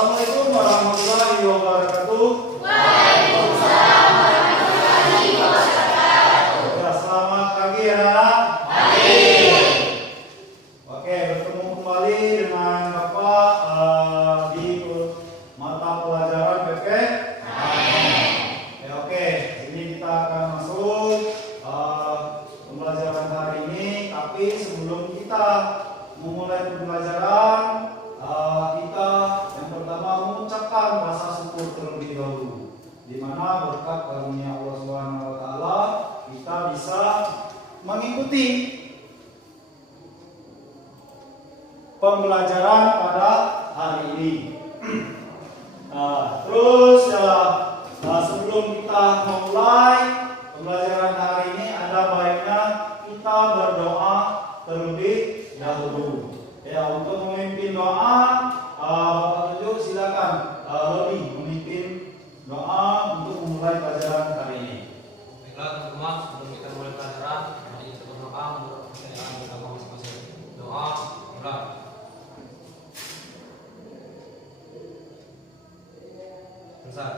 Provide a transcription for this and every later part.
Assalamualaikum warahmatullahi wabarakatuh. Waalaikumsalam warahmatullahi wabarakatuh. Ya, selamat pagi anak-anak. Pagi. Oke, bertemu kembali dengan Bapak di mata pelajaran PPKN. Ya, oke, ini kita akan masuk pembelajaran hari ini. Tapi sebelum kita memulai pembelajaran, kita yang pertama mengucapkan rasa syukur terlebih dahulu, di mana berkat karunia Allah Subhanahu wa taala kita bisa mengikuti pembelajaran pada hari ini. Terus sebelum kita memulai pembelajaran hari ini, ada baiknya kita berdoa terlebih dahulu. Ya, untuk memimpin doa, Bapak tunjuk silakan Rodi memimpin doa untuk memulai pelajaran hari ini. Baiklah teman-teman, sebelum kita mulai pelajaran, mari kita berdoa menurut percayaan agama masing-masing. Doa, mulai. Selesai.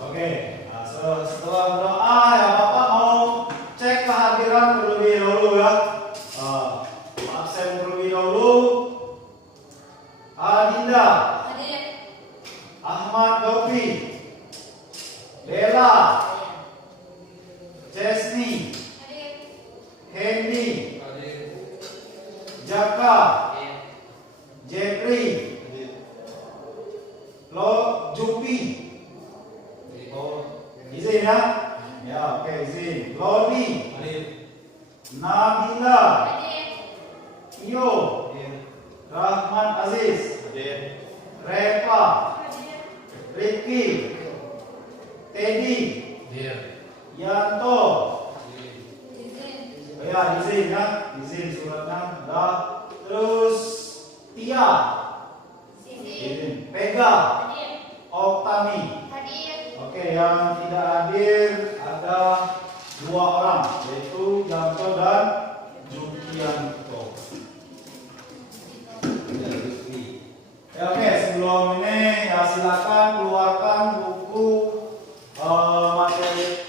Oke, setelah berdoa ya Bapak mau cek kehadiran terlebih dahulu ya. Absen terlebih dahulu. Adinda, Hadir. Ahmad Dovi, Bella, Chesney, Hadir. Hendy, Hadir. Jaka, Hadir. Jeffrey, Lo, Jupi. Oh, izin ya? Ya, oke, izin. Lodi, Hadir. Nabila, Hadir. Iyo, Hadir. Rahman Aziz, Hadir. Reva, Hadir. Ricky, Teddy, Hadir. Yanto. Hadir. Izin. Oh ya, izin ya, izin suratnya. Dah. Terus Tia, Izin. izin. Pega, Hadir. Oktami. Hadir. Oke, yang tidak hadir ada 2 orang, yaitu Yanto dan Jukianto. Ya, oke, sebelum ini ya silakan keluarkan buku materi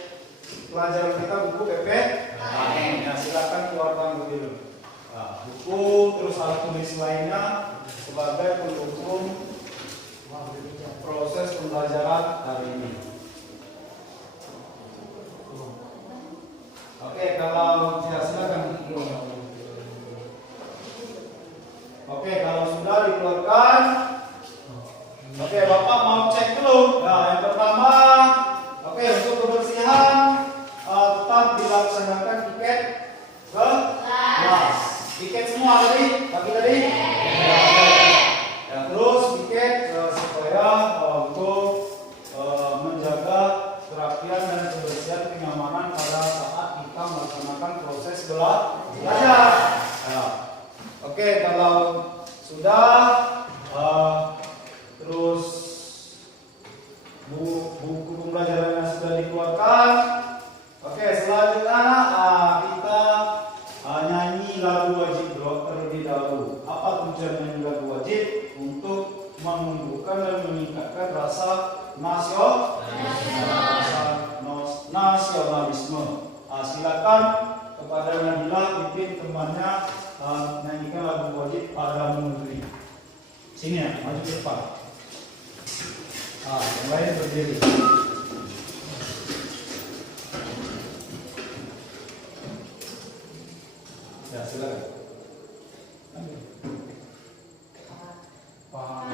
pelajaran kita, buku PPKN. Ya, silakan keluarkan dulu. Nah, buku terus alat tulis lainnya sebagai pendukung proses pembelajaran hari ini. Oke, kalau ya silakan. Oke, kalau sudah dikeluarkan, oke, Bapak mau cek dulu. Nah, yang pertama, oke, untuk kebersihan tetap dilaksanakan tiket ke kelas. Tiket semua tadi, pagi tadi. Ya, terus tiket supaya untuk menjaga kerapian dan kebersihan kenyamanan pada saat kita melaksanakan proses belajar. Ya. Oke, kalau sudah terus buku pembelajarannya sudah dikeluarkan. Oke, selanjutnya kita nyanyi lagu wajib terlebih dahulu. Apa tujuan nyanyi lagu wajib? Untuk menumbuhkan dan meningkatkan rasa nasionalisme. Silakan kepada Nabila pimpin temannya nyanyikan lagu wajib pada negeri. Sini ya, maju ke depan. Yang lain berdiri. Ya, silakan. Wow.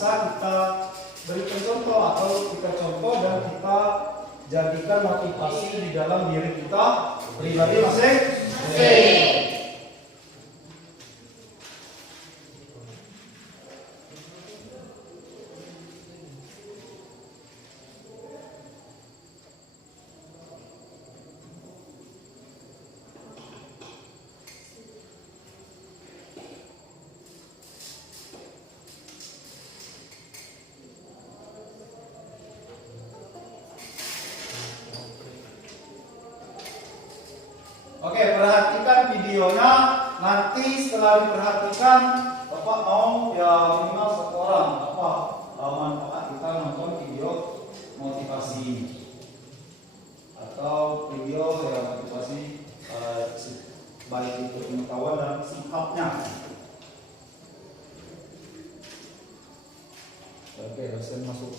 bisa kita berikan contoh atau kita contoh dan kita jadikan motivasi di dalam diri kita pribadi masing-masing. Oke, perhatikan videonya. Nanti setelah diperhatikan, Bapak mau ya minimal satu orang apa manfaat kita nonton video motivasi atau video ya motivasi baik itu pengetahuan dan sikapnya. Oke, dosen masuk.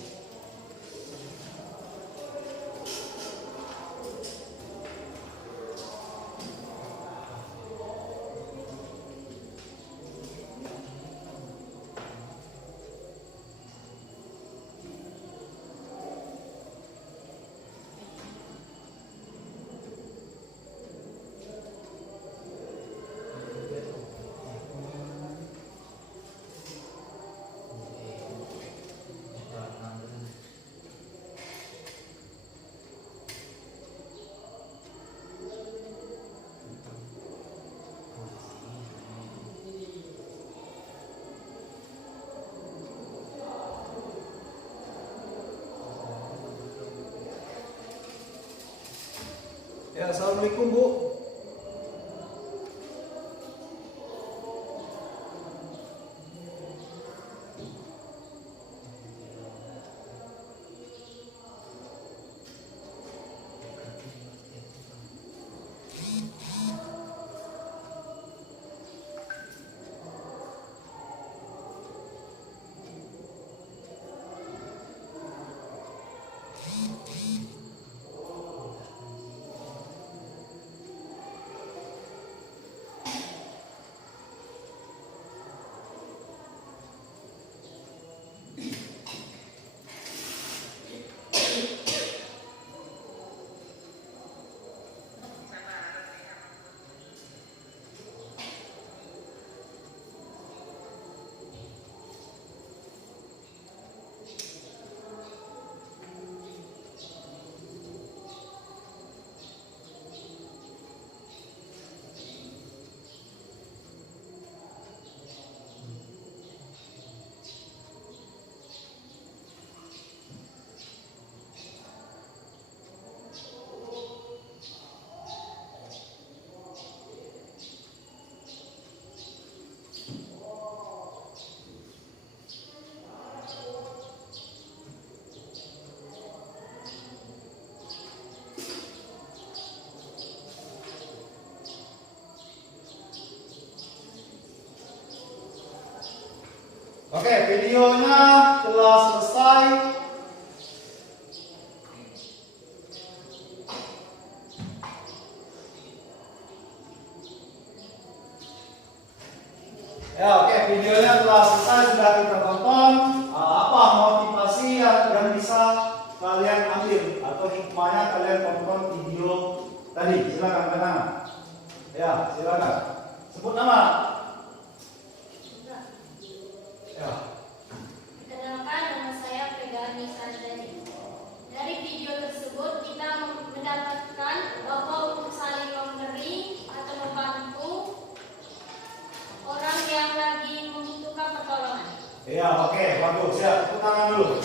Ya, assalamualaikum Bu. Oke, videonya telah selesai. Ya, oke, videonya telah selesai, sudah kita tonton. Apa motivasi yang bisa kalian ambil atau hikmahnya kalian tonton video tadi? Silakan Kak. Ya, silakan. Sebut nama. Ya. Perkenalkan, nama saya Pegani Sandani. Dari video tersebut kita mendapatkan bahwa untuk saling memberi atau membantu orang yang lagi membutuhkan pertolongan. Ya, oke, bagus. Ya, tepuk tangan dulu.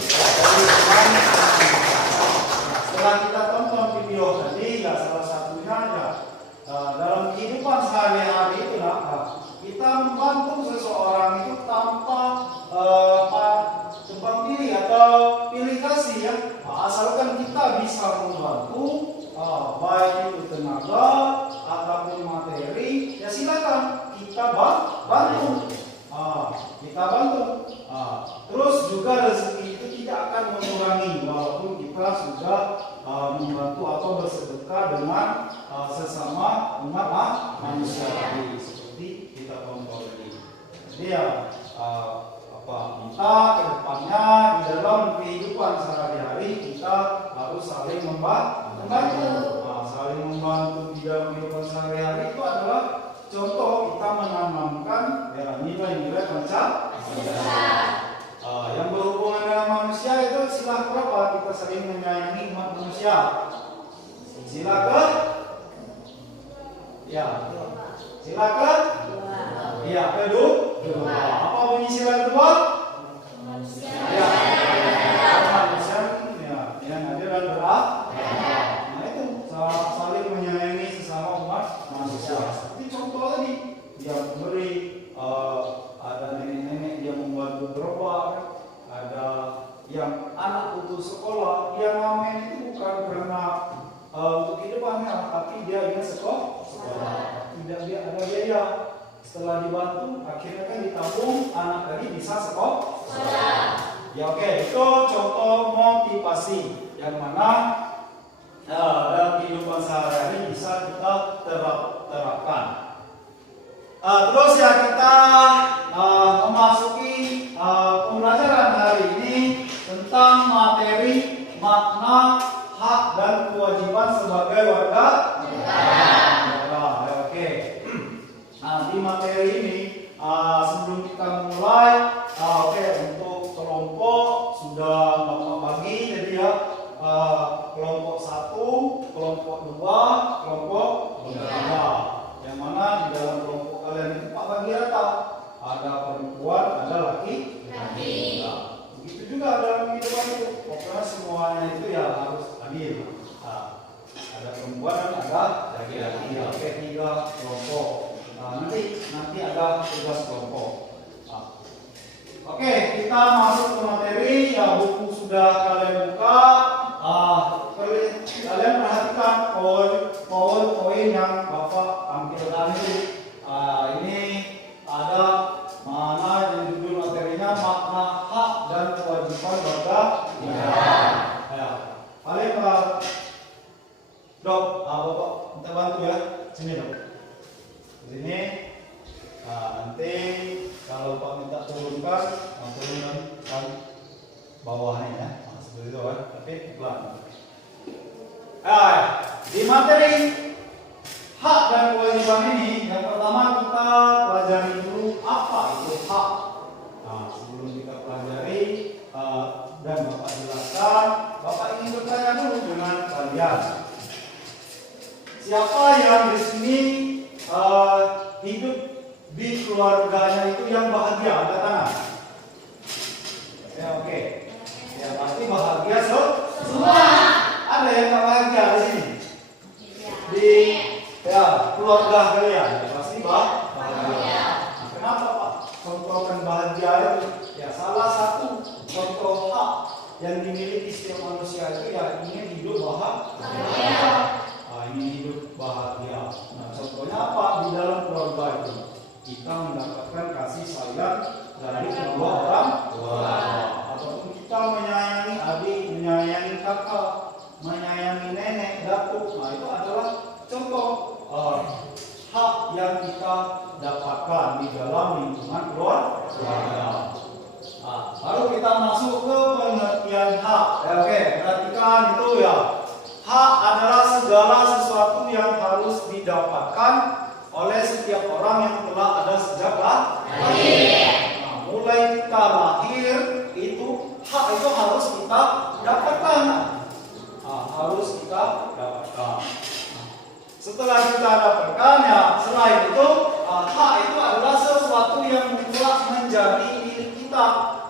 Setelah kita tonton video tadi, ya salah satunya ya dalam kehidupan sehari-hari itu kita membantu seseorang itu tanpa tebang pilih atau pilih kasih ya. Asalkan kita bisa membantu baik itu tenaga ataupun materi, ya silakan kita bantu. Kita bantu. Terus juga rezeki itu tidak akan mengurangi walaupun kita sudah membantu atau bersedekah dengan sesama umat manusia tadi seperti kita contoh tadi. Jadi ya Bapak minta ke depannya di dalam kehidupan sehari-hari kita harus saling membantu. Nah, saling membantu di dalam kehidupan sehari-hari itu adalah contoh kita menanamkan ya nilai-nilai macam yang berhubungan dengan manusia itu sila berapa kita saling menyayangi umat manusia. Sila ke ya. Sila ke ya kedua. Apa bunyi sila kedua? Ya. Manusia ya yang adil dan beradab. Nah itu saling menyayangi sesama umat manusia. Seperti contoh tadi dia memberi ada nenek-nenek dia membantu berobat, ada yang anak putus sekolah, dia ngamen itu bukan karena untuk kehidupannya, tapi dia ingin sekolah. Tidak dia ada biaya. Setelah dibantu, akhirnya kan ditabung, anak tadi bisa sekolah. Ya oke, itu contoh motivasi yang mana dalam kehidupan sehari-hari bisa kita terapkan. Terus ya kita memasuki pembelajaran hari ini tentang materi, makna, hak dan kewajiban sebagai warga negara. Oke. Nah di materi ini sebelum kita mulai, untuk kelompok sudah Bapak bagi jadi ya kelompok 1, kelompok 2, kelompok 3. Yang mana di dalam kelompok kalian itu Pak bagi rata. Ada perempuan, ada laki. Nah, begitu juga dalam kehidupan itu. Pokoknya semuanya itu ya harus adil. Nah, ada perempuan dan ada laki-laki. Oke, 3 kelompok. Nah, nanti ada 13 kelompok. Nah, oke, kita masuk ke materi. Ya, buku sudah kalian buka. Kalian perhatikan poin yang Bapak tampilkan itu. Ini ada mana yang judul materinya makna, hak dan kewajiban warga negara. Ya, kalian Dok, Bapak minta bantu ya. Sini Dok. Sini. Nanti kalau Pak minta turunkan bawahnya ya. Seperti itu kan, tapi pelan. Di materi hak dan kewajiban ini, yang pertama kita pelajari dulu apa itu hak. Nah, sebelum kita pelajari dan Bapak jelaskan, Bapak ingin bertanya dulu dengan kalian. Siapa yang di sini hidup di keluarganya itu yang bahagia? Angkat tangan. Ya oke. Ya pasti bahagia semua. Ada yang tak bahagia di sini? Di keluarga kalian ya, pasti bahagia. Nah, kenapa Pak? Contohkan bahagia itu. Ya salah satu contoh hak yang dimiliki setiap manusia itu ya ingin hidup bahagia. Ingin hidup bahagia. Nah contohnya apa? Di dalam keluarga itu kita mendapatkan kasih sayang dari kedua orang tua. Ataupun kita menyayangi adik, menyayangi kakak, menyayangi nenek, datuk. Nah itu adalah contoh hak yang kita dapatkan di dalam lingkungan keluarga. Nah, baru kita masuk ke pengertian hak. Oke, perhatikan itu ya. Hak adalah segala sesuatu yang harus didapatkan oleh setiap orang yang telah ada sejak lahir. Nah, mulai kita lahir itu hak itu harus kita dapatkan. Harus kita dapatkan. Setelah kita dapatkan ya, selain itu hak itu adalah sesuatu yang mutlak menjadi milik kita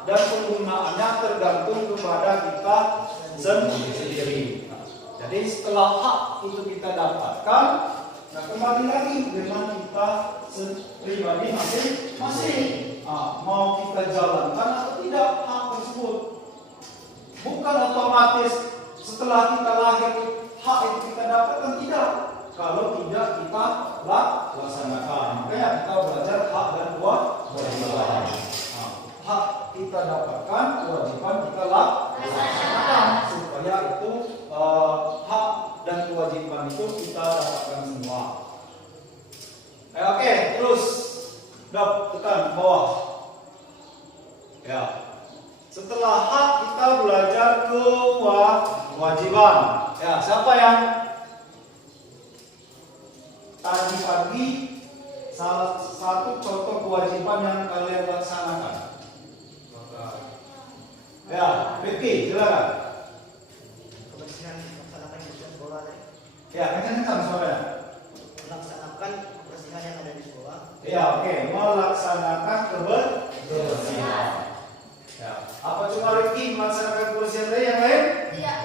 dan penggunaannya tergantung kepada kita sendiri. Jadi setelah hak itu kita dapatkan, nah kembali lagi dengan kita pribadi masing-masing. Mau kita jalankan atau tidak hak tersebut. Bukan otomatis setelah kita lahir hak itu kita dapatkan, tidak. Kalau tidak kita laksanakan. Makanya kita belajar hak dan kewajiban. Hak kita dapatkan, kewajiban kita laksanakan supaya itu hak dan kewajiban itu kita dapatkan semua. Oke, terus tekan bawah. Ya, Setelah hak kita belajar kewajiban. Ya, siapa yang tadi pagi salah satu contoh kewajiban yang kalian laksanakan? Ya, Ricky, silakan. Kebersihan melaksanakan kebersihan sekolah. Ya, kencang suaranya. Melaksanakan kebersihan yang ada di sekolah. Ya, oke, melaksanakan kebersihan. Ya, apa cuma Ricky melaksanakan kebersihan tadi yang lain? Tidak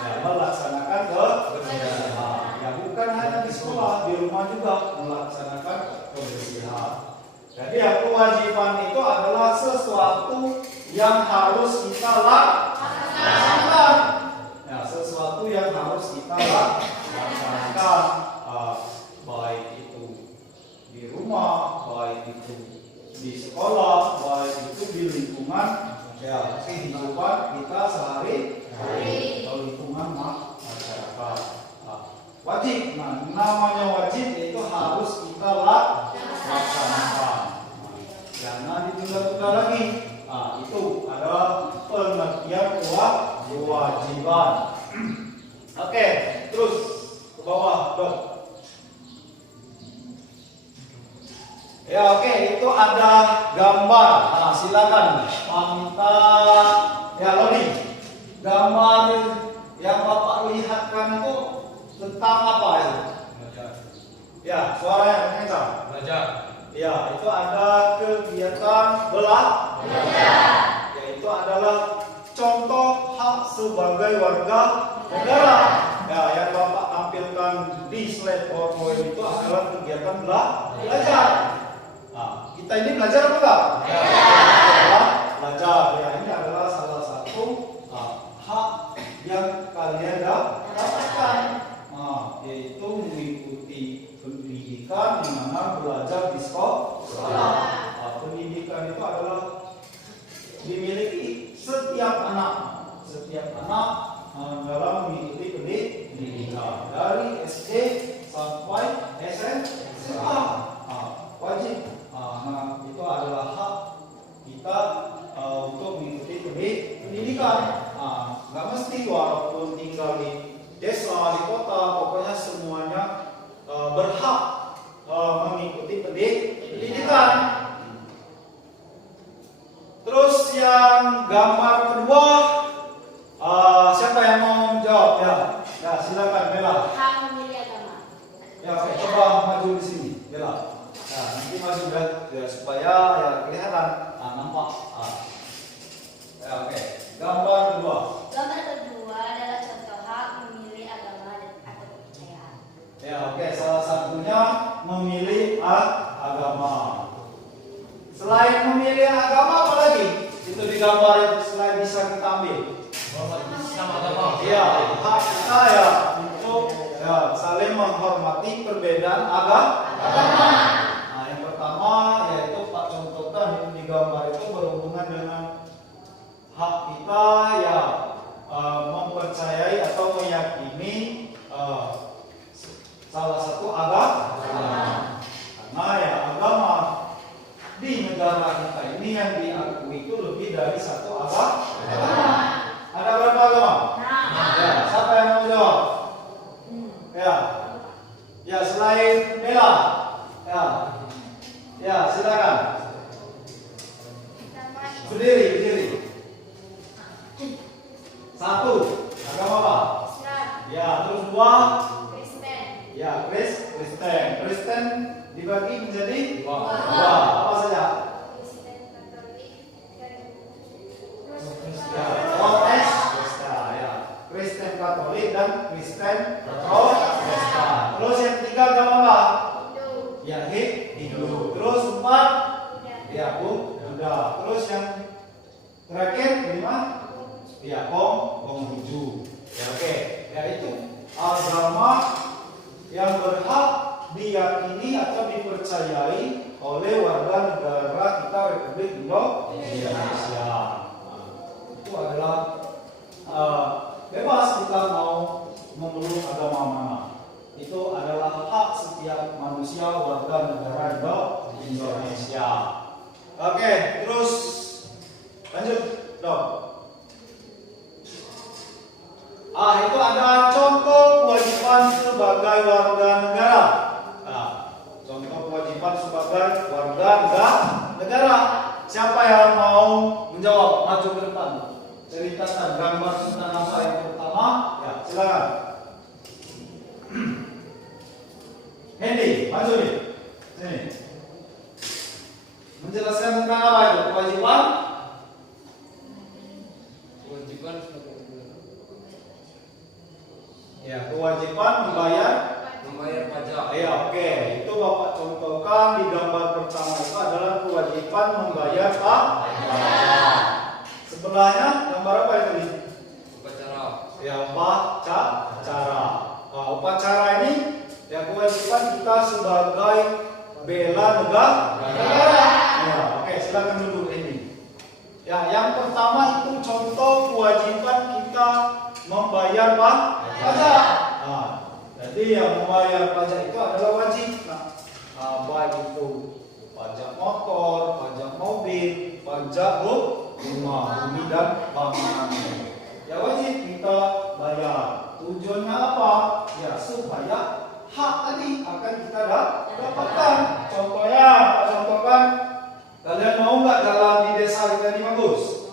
Ya, melaksanakan kebersihan. Ya, bukan hanya di sekolah, di rumah juga melaksanakan kebersihan. Jadi ya, kewajiban itu adalah sesuatu yang harus kita laksanakan. Ya, sesuatu yang harus kita laksanakan, baik itu di rumah, baik itu di sekolah, baik itu di lingkungan ya kehidupan kita sehari-hari atau lingkungan masyarakat. Wajib, namanya wajib itu harus kita laksanakan. Jangan ditunda-tunda lagi. Itu adalah pengertian kewajiban. Oke, terus ke bawah, Dok. Ya, oke, itu ada gambar. Silakan minta ya Lodi. Gambar yang Bapak lihatkan itu tentang apa itu? Belajar. Ya, suaranya kencang. Belajar. Ya, itu ada kegiatan belajar. Yaitu adalah contoh hak sebagai warga negara. Ya, yang Bapak tampilkan di slide PowerPoint itu adalah kegiatan belajar. Nah, kita ini belajar apa enggak? Belajar. Ya, ini adalah salah satu hak yang kalian dapatkan. Yaitu mengikuti pendidikan di mana belajar di sekolah. Pendidikan itu adalah dimiliki setiap anak dalam mengikuti pendidikan dari SD sampai SMA. Wajib. Itu adalah hak kita untuk mengikuti pendidikan. Nggak mesti walaupun tinggal di desa, di kota, pokoknya semuanya berhak mengikuti pendidikan. Terus yang gambar kedua, siapa yang mau menjawab? Ya, silakan Bella. hak memilih agama. Ya, oke, coba maju di sini, Bella. Ya, nanti maju ya supaya ya kelihatan, nampak. Ya, oke. Gambar kedua. Gambar kedua adalah contoh hak memilih agama atau kepercayaan. Ya, oke. Salah satunya memilih agama. Selain memilih agama, apa lagi? Itu di gambar itu selain bisa kita ambil. Sama agama. Iya, hak kita ya untuk ya saling menghormati perbedaan agama. Nah, yang pertama yaitu Pak contohkan itu di gambar itu berhubungan dengan hak kita ya mempercayai atau meyakini salah satu agama. Karena ya agama di negara kita ini yang diakui itu lebih dari satu agama. Ada berapa agama? Ya, siapa yang mau jawab? Ya, selain Bella. Ya, silakan. Berdiri. Satu, agama apa? Islam, Ya, terus dua. Kristen, Ya, Kristen dibagi menjadi Dua. dua. Apa saja? Kristen Katolik, dan Ya, Protestan. Ya, Kristen Katolik dan Kristen Protestan. Terus yang ketiga agama apa? Hindu, Ya, Hindu. Terus empat. Buddha, Ya, Buddha. Terus yang terakhir lima. Ya, Konghucu. Ya, oke. Ya, itu agama yang berhak diyakini atau dipercayai oleh warga negara kita Republik Indonesia. Itu adalah bebas kita mau memeluk agama mana. Itu adalah hak setiap manusia warga negara Indonesia. Oke, terus Lanjut, dong. Itu ada contoh kewajiban sebagai warga negara. Contoh kewajiban sebagai warga negara. Siapa yang mau menjawab? Maju ke depan. Ceritakan gambar tentang apa yang pertama. Ya, silakan. Hendy, maju nih. Sini. Menjelaskan tentang apa itu? Kewajiban? Kewajiban sebagai negara. Ya, kewajiban membayar Pajak. ya, oke. Itu Bapak contohkan di gambar pertama itu adalah kewajiban membayar pajak. Sebelahnya gambar apa itu? Upacara. Ya, upacara. Upacara ini ya kewajiban kita sebagai bela negara. Ya, oke, silakan duduk ini. Ya, yang pertama itu contoh kewajiban kita membayar pajak. Jadi yang membayar pajak itu adalah wajib. Baik itu pajak motor, pajak mobil, pajak rumah, bumi dan bangunan. Ya wajib kita bayar. Tujuannya apa? Ya supaya hak tadi akan kita dapatkan. Contohnya, contohkan kalian mau nggak jalan di desa kita ini bagus?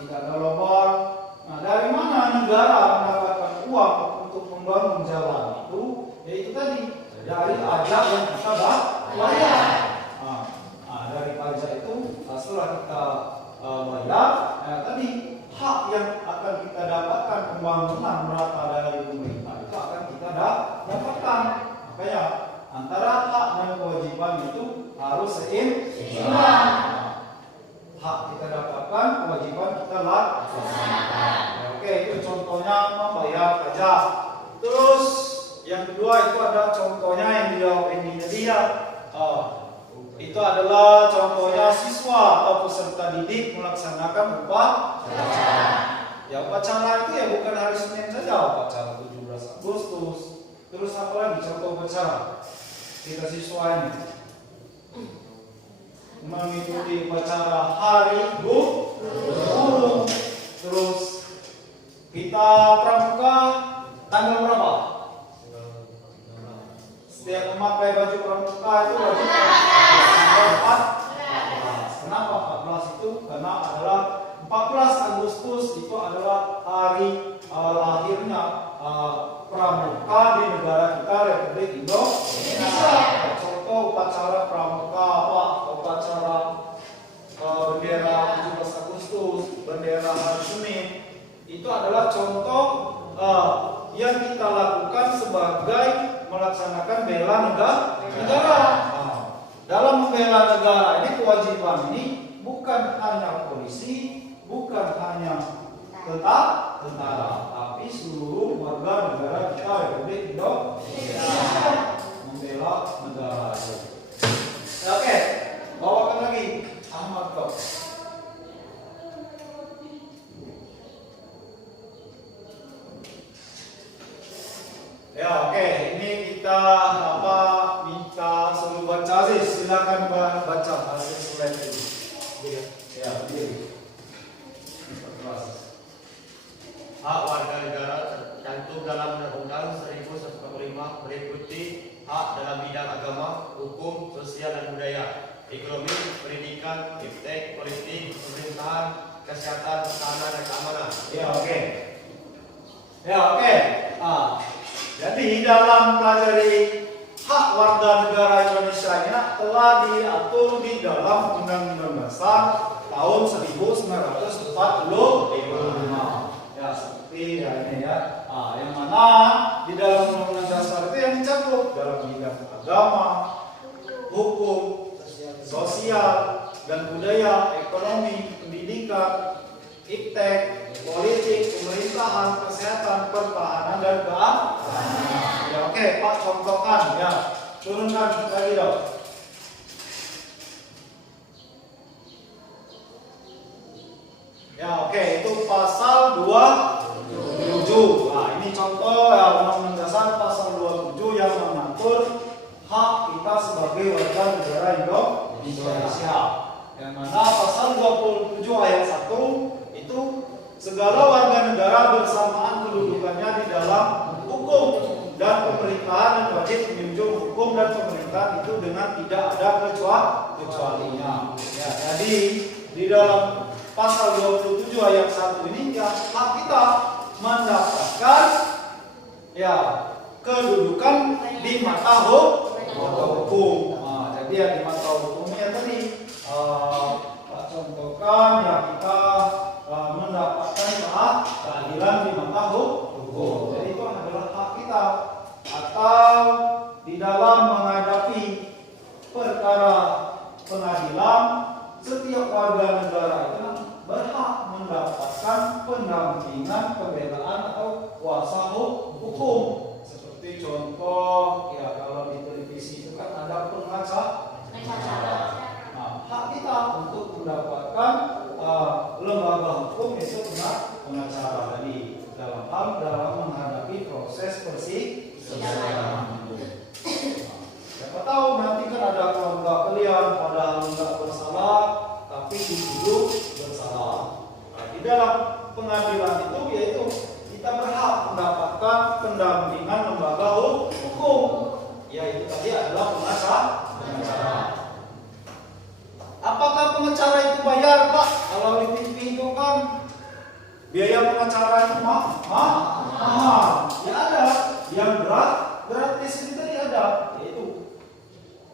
Tidak ada lubang. Nah, dari mana negara mendapatkan uang untuk membangun jalan itu? Yaitu tadi dari pajak yang kita bayar. Dari pajak itu setelah kita bayar, tadi hak yang akan kita dapatkan pembangunan merata dari pemerintah itu akan kita dapatkan. Makanya antara hak dan kewajiban itu harus seimbang. Hak kita dapatkan, kewajiban kita laksanakan. Oke, itu contohnya membayar pajak. Terus yang kedua itu ada contohnya yang dijawab ini tadi ya. Itu adalah contohnya siswa atau peserta didik melaksanakan upacara. Ya upacara itu ya bukan hari Senin saja, upacara 17 Agustus. Terus apa lagi contoh upacara? Kita siswa ini mengikuti upacara hari guru. Terus kita pramuka tanggal berapa? Setiap memakai baju pramuka itu wajib tanggal 14. Kenapa 14 itu? Karena adalah 14 Agustus itu adalah hari lahirnya pramuka di negara kita Republik Indonesia. Contoh upacara pramuka apa? Upacara bendera 17 Agustus, bendera hari Senin. Itu adalah contoh yang kita lakukan sebagai melaksanakan bela negara. Dalam membela negara ini kewajiban ini bukan hanya polisi, bukan hanya tentara, tapi seluruh warga negara kita Republik Indonesia membela negara. Oke, bawakan lagi Ahmad Kok. Ya oke, ini kita minta suruh baca sih, silakan baca hasil slide ini. Ya, berdiri. Hak warga negara tercantum dalam Undang-Undang 1945 meliputi hak dalam bidang agama, hukum, sosial dan budaya, ekonomi, pendidikan, iptek, politik, pemerintahan, kesehatan, pertahanan dan keamanan. Ya oke. Jadi dalam pelajari hak warga negara Indonesia ini telah diatur di dalam Undang-Undang Dasar tahun 1945. Ya seperti ini ya. Yang mana di dalam Undang-Undang Dasar itu yang mencakup dalam bidang agama, hukum, sosial dan budaya, ekonomi, pendidikan, iptek, politik, pemerintahan, kesehatan, pertahanan dan keamanan. Ya oke, Pak contohkan ya. Turunkan lagi dong. Ya oke, itu pasal 27. Nah, ini contoh ya Undang-Undang Dasar pasal 27 yang mengatur hak kita sebagai warga negara Indonesia. Yang mana pasal 27 ayat 1 itu segala warga negara bersamaan kedudukannya di dalam hukum dan pemerintahan dan wajib menjunjung hukum dan pemerintahan itu dengan tidak ada kecualinya. Ya, jadi di dalam pasal 27 ayat 1 ini ya hak kita mendapatkan ya kedudukan di mata hukum. Nah, jadi ya di mata hukumnya tadi Pak contohkan ya kita mendapatkan keadilan di mata hukum. Jadi itu adalah hak kita. Atau di dalam menghadapi perkara pengadilan, setiap warga negara itu berhak mendapatkan pendampingan, pembelaan atau kuasa hukum. Seperti contoh, ya kalau di televisi itu kan ada pengacara. Nah, hak kita untuk mendapatkan lembaga hukum itu pengacara tadi dalam menghadapi proses persidangan. Siapa tahu nanti kan ada keluarga kalian padahal nggak bersalah tapi dituduh bersalah. Nah, di dalam pengadilan itu yaitu kita berhak mendapatkan pendampingan lembaga hukum. Yaitu tadi adalah pengacara. Apakah pengacara itu bayar, Pak? Kalau di TV itu kan biaya pengacara itu mahal. Ya ada yang gratis itu tadi ada, yaitu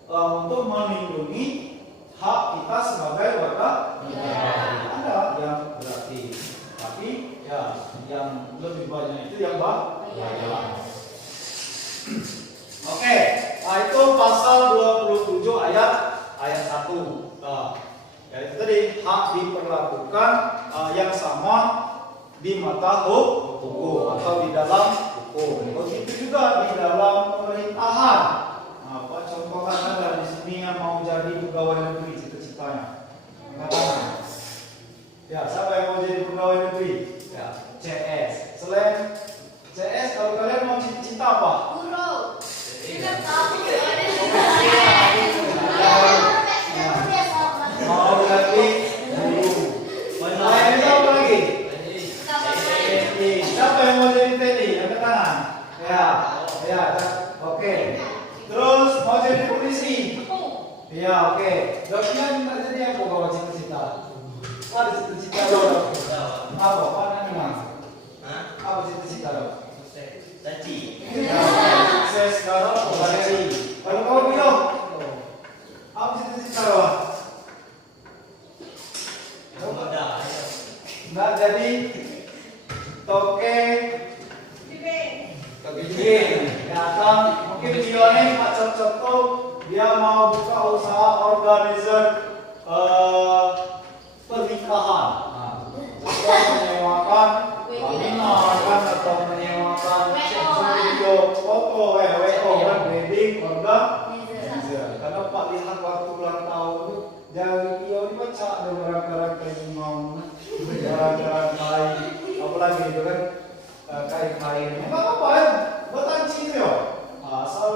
untuk melindungi hak kita sebagai warga negara. Ada yang gratis, tapi ya yang lebih banyak itu yang bayar. Oke, nah itu pasal 27 ayat 1. Ya itu tadi hak diperlakukan yang sama di mata hukum atau di dalam hukum. Begitu juga di dalam pemerintahan. Nah, Pak contohkan ada di sini yang mau jadi pegawai negeri cita-citanya. Ya, siapa yang mau jadi pegawai negeri? Ya, CS. Selain CS, kalau kalian mau cita-cita apa? Guru. Kita tahu. Mau jadi guru. Selain itu apa lagi? Siapa yang mau jadi TNI? Angkat tangan. Ya, oke. Terus mau jadi polisi? Ya, oke. Dokter minta jadi apa kalau cita-cita? Ada cita-cita dong. Apa? Apa namanya? Apa cita-cita dong? Saci. Sukses sekarang polisi. Kalau kau bilang, apa cita-cita dong? Nggak jadi toke ya kan mungkin dia nih Pak contoh dia mau buka usaha organizer pernikahan menyewakan paminan kan atau menyewakan studio foto WO kan wedding organizer karena Pak lihat waktu ulang tahun itu jadi dia dibaca ada barang-barang kayak mau barang-barang kain apalagi itu kan kain-kain nggak apa ya bertancing ya asal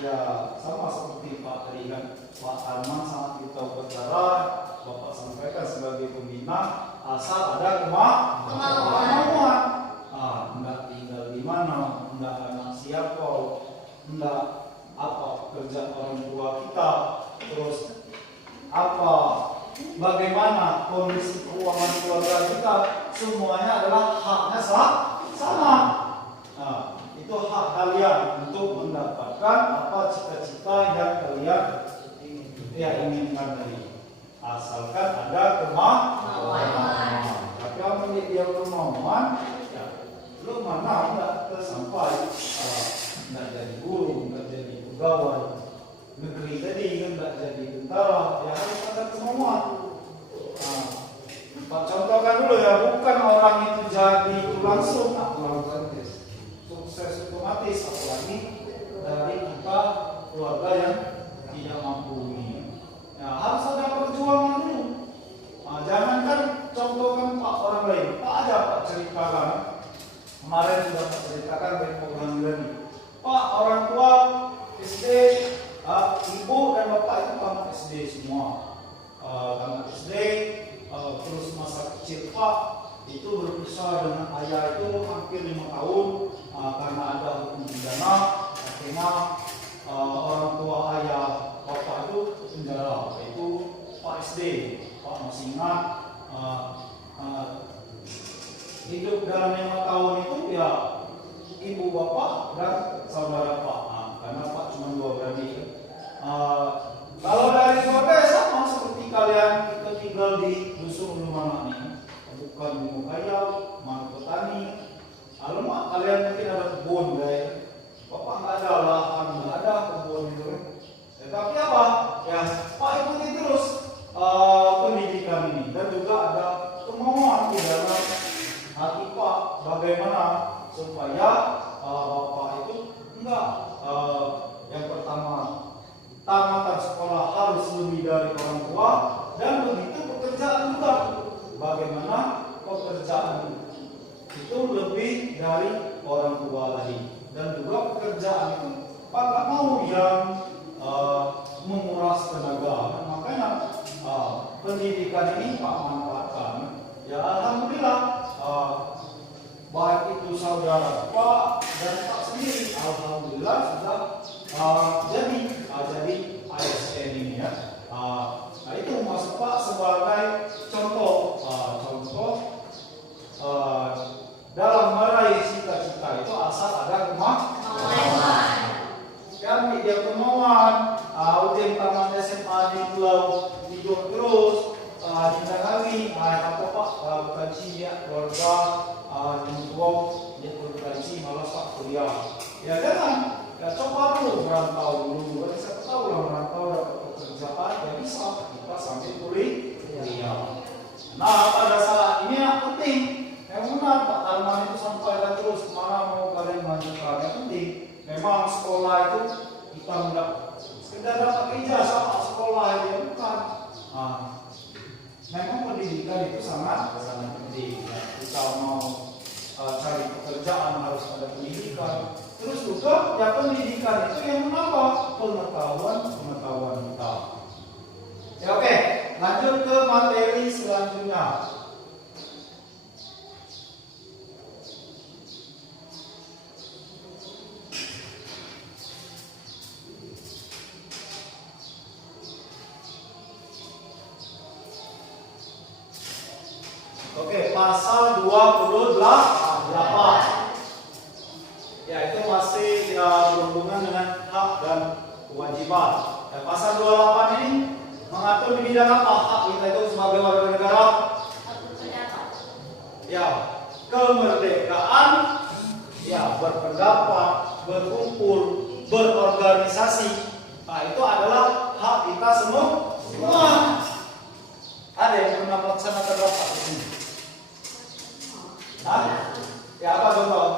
ya sama seperti Pak tadi kan Pak Arman saat kita bicara Bapak sampaikan sebagai pembina asal ada kemauan enggak tinggal di mana enggak anak siapa enggak apa kerja orang tua kita terus apa bagaimana kondisi keuangan keluarga kita semuanya adalah haknya sama. Nah, itu hak kalian untuk mendapatkan apa cita-cita yang kalian inginkan tadi. Asalkan ada kemauan. Tapi kalau dia kemauan, ya, lu mana enggak tersampai, enggak jadi guru, enggak jadi pegawai negeri tadi, enggak jadi tentara, ya harus ada kemauan. Pak contohkan dulu ya, bukan orang itu jadi langsung sukses otomatis, apalagi dari kita keluarga yang tidak mampu ini. Ya, harus ada perjuangan dulu. Jangankan contohkan Pak orang lain, Pak ada Pak ceritakan kemarin sudah Pak ceritakan dari program ini. Pak orang tua SD, ibu dan bapak itu tamat SD semua. anak SD, terus masa kecil Pak itu berpisah dengan ayah itu hampir 5 tahun karena ada hukum pidana, akhirnya orang tua ayah bapak itu penjara, itu Pak SD. Pak masih ingat hidup dalam 5 tahun itu ya ibu bapak dan saudara Pak, karena Pak cuma 2 beradik. Kalau dari keluarga sama seperti kalian, kita tinggal di dusun Lumana nih, bukan di Mukayau, mana petani. Alamak, kalian mungkin ada kebun guys. Bapak nggak ada lahan, nggak ada kebun itu. Tapi apa? Ya Pak ikuti terus pendidikan ini, dan juga ada kemauan di dalam hati Pak bagaimana supaya Bapak itu enggak yang pertama tamatan sekolah harus lebih dari orang tua, dan begitu pekerjaan juga bagaimana pekerjaan itu lebih dari orang tua lagi, dan juga pekerjaan itu Pak nggak mau yang menguras tenaga. Makanya pendidikan ini Pak manfaatkan. Ya alhamdulillah, baik itu saudara Pak dan Pak sendiri alhamdulillah sudah jadi ASN ini ya. Nah itu maksud Pak sebagai contoh dalam meraih cita-cita itu asal ada kemauan. Kan dia kemauan, ujian taman SMA di Pulau tidur terus, tidak lagi, apa Pak bergaji ya keluarga, nyemplung, dia bergaji malah Pak kuliah. Ya jangan, ya coba dulu merantau dulu, saya tahu lah merantau dapat pekerjaan, ya bisa kita sampai kuliah. Nah pada saat ini yang penting, yang benar Pak Tarman itu sampaikan terus kemana mau kalian lanjutkan. Yang penting, memang sekolah itu kita tidak sekedar dapat ijazah Pak sekolah ya bukan. Memang pendidikan itu sangat penting. Kita mau cari pekerjaan harus ada pendidikan. Terus juga ya pendidikan itu yang menambah pengetahuan kita. Ya oke, lanjut ke materi selanjutnya. Oke, pasal 28. Ya, itu masih berhubungan dengan hak dan kewajiban. Ya, pasal 28 ini mengatur di bidang apa hak kita itu sebagai warga negara? Ya, kemerdekaan, ya berpendapat, berkumpul, berorganisasi. Nah, itu adalah hak kita semua. Ada yang pernah melaksanakan rapat di sini? Ya apa contoh?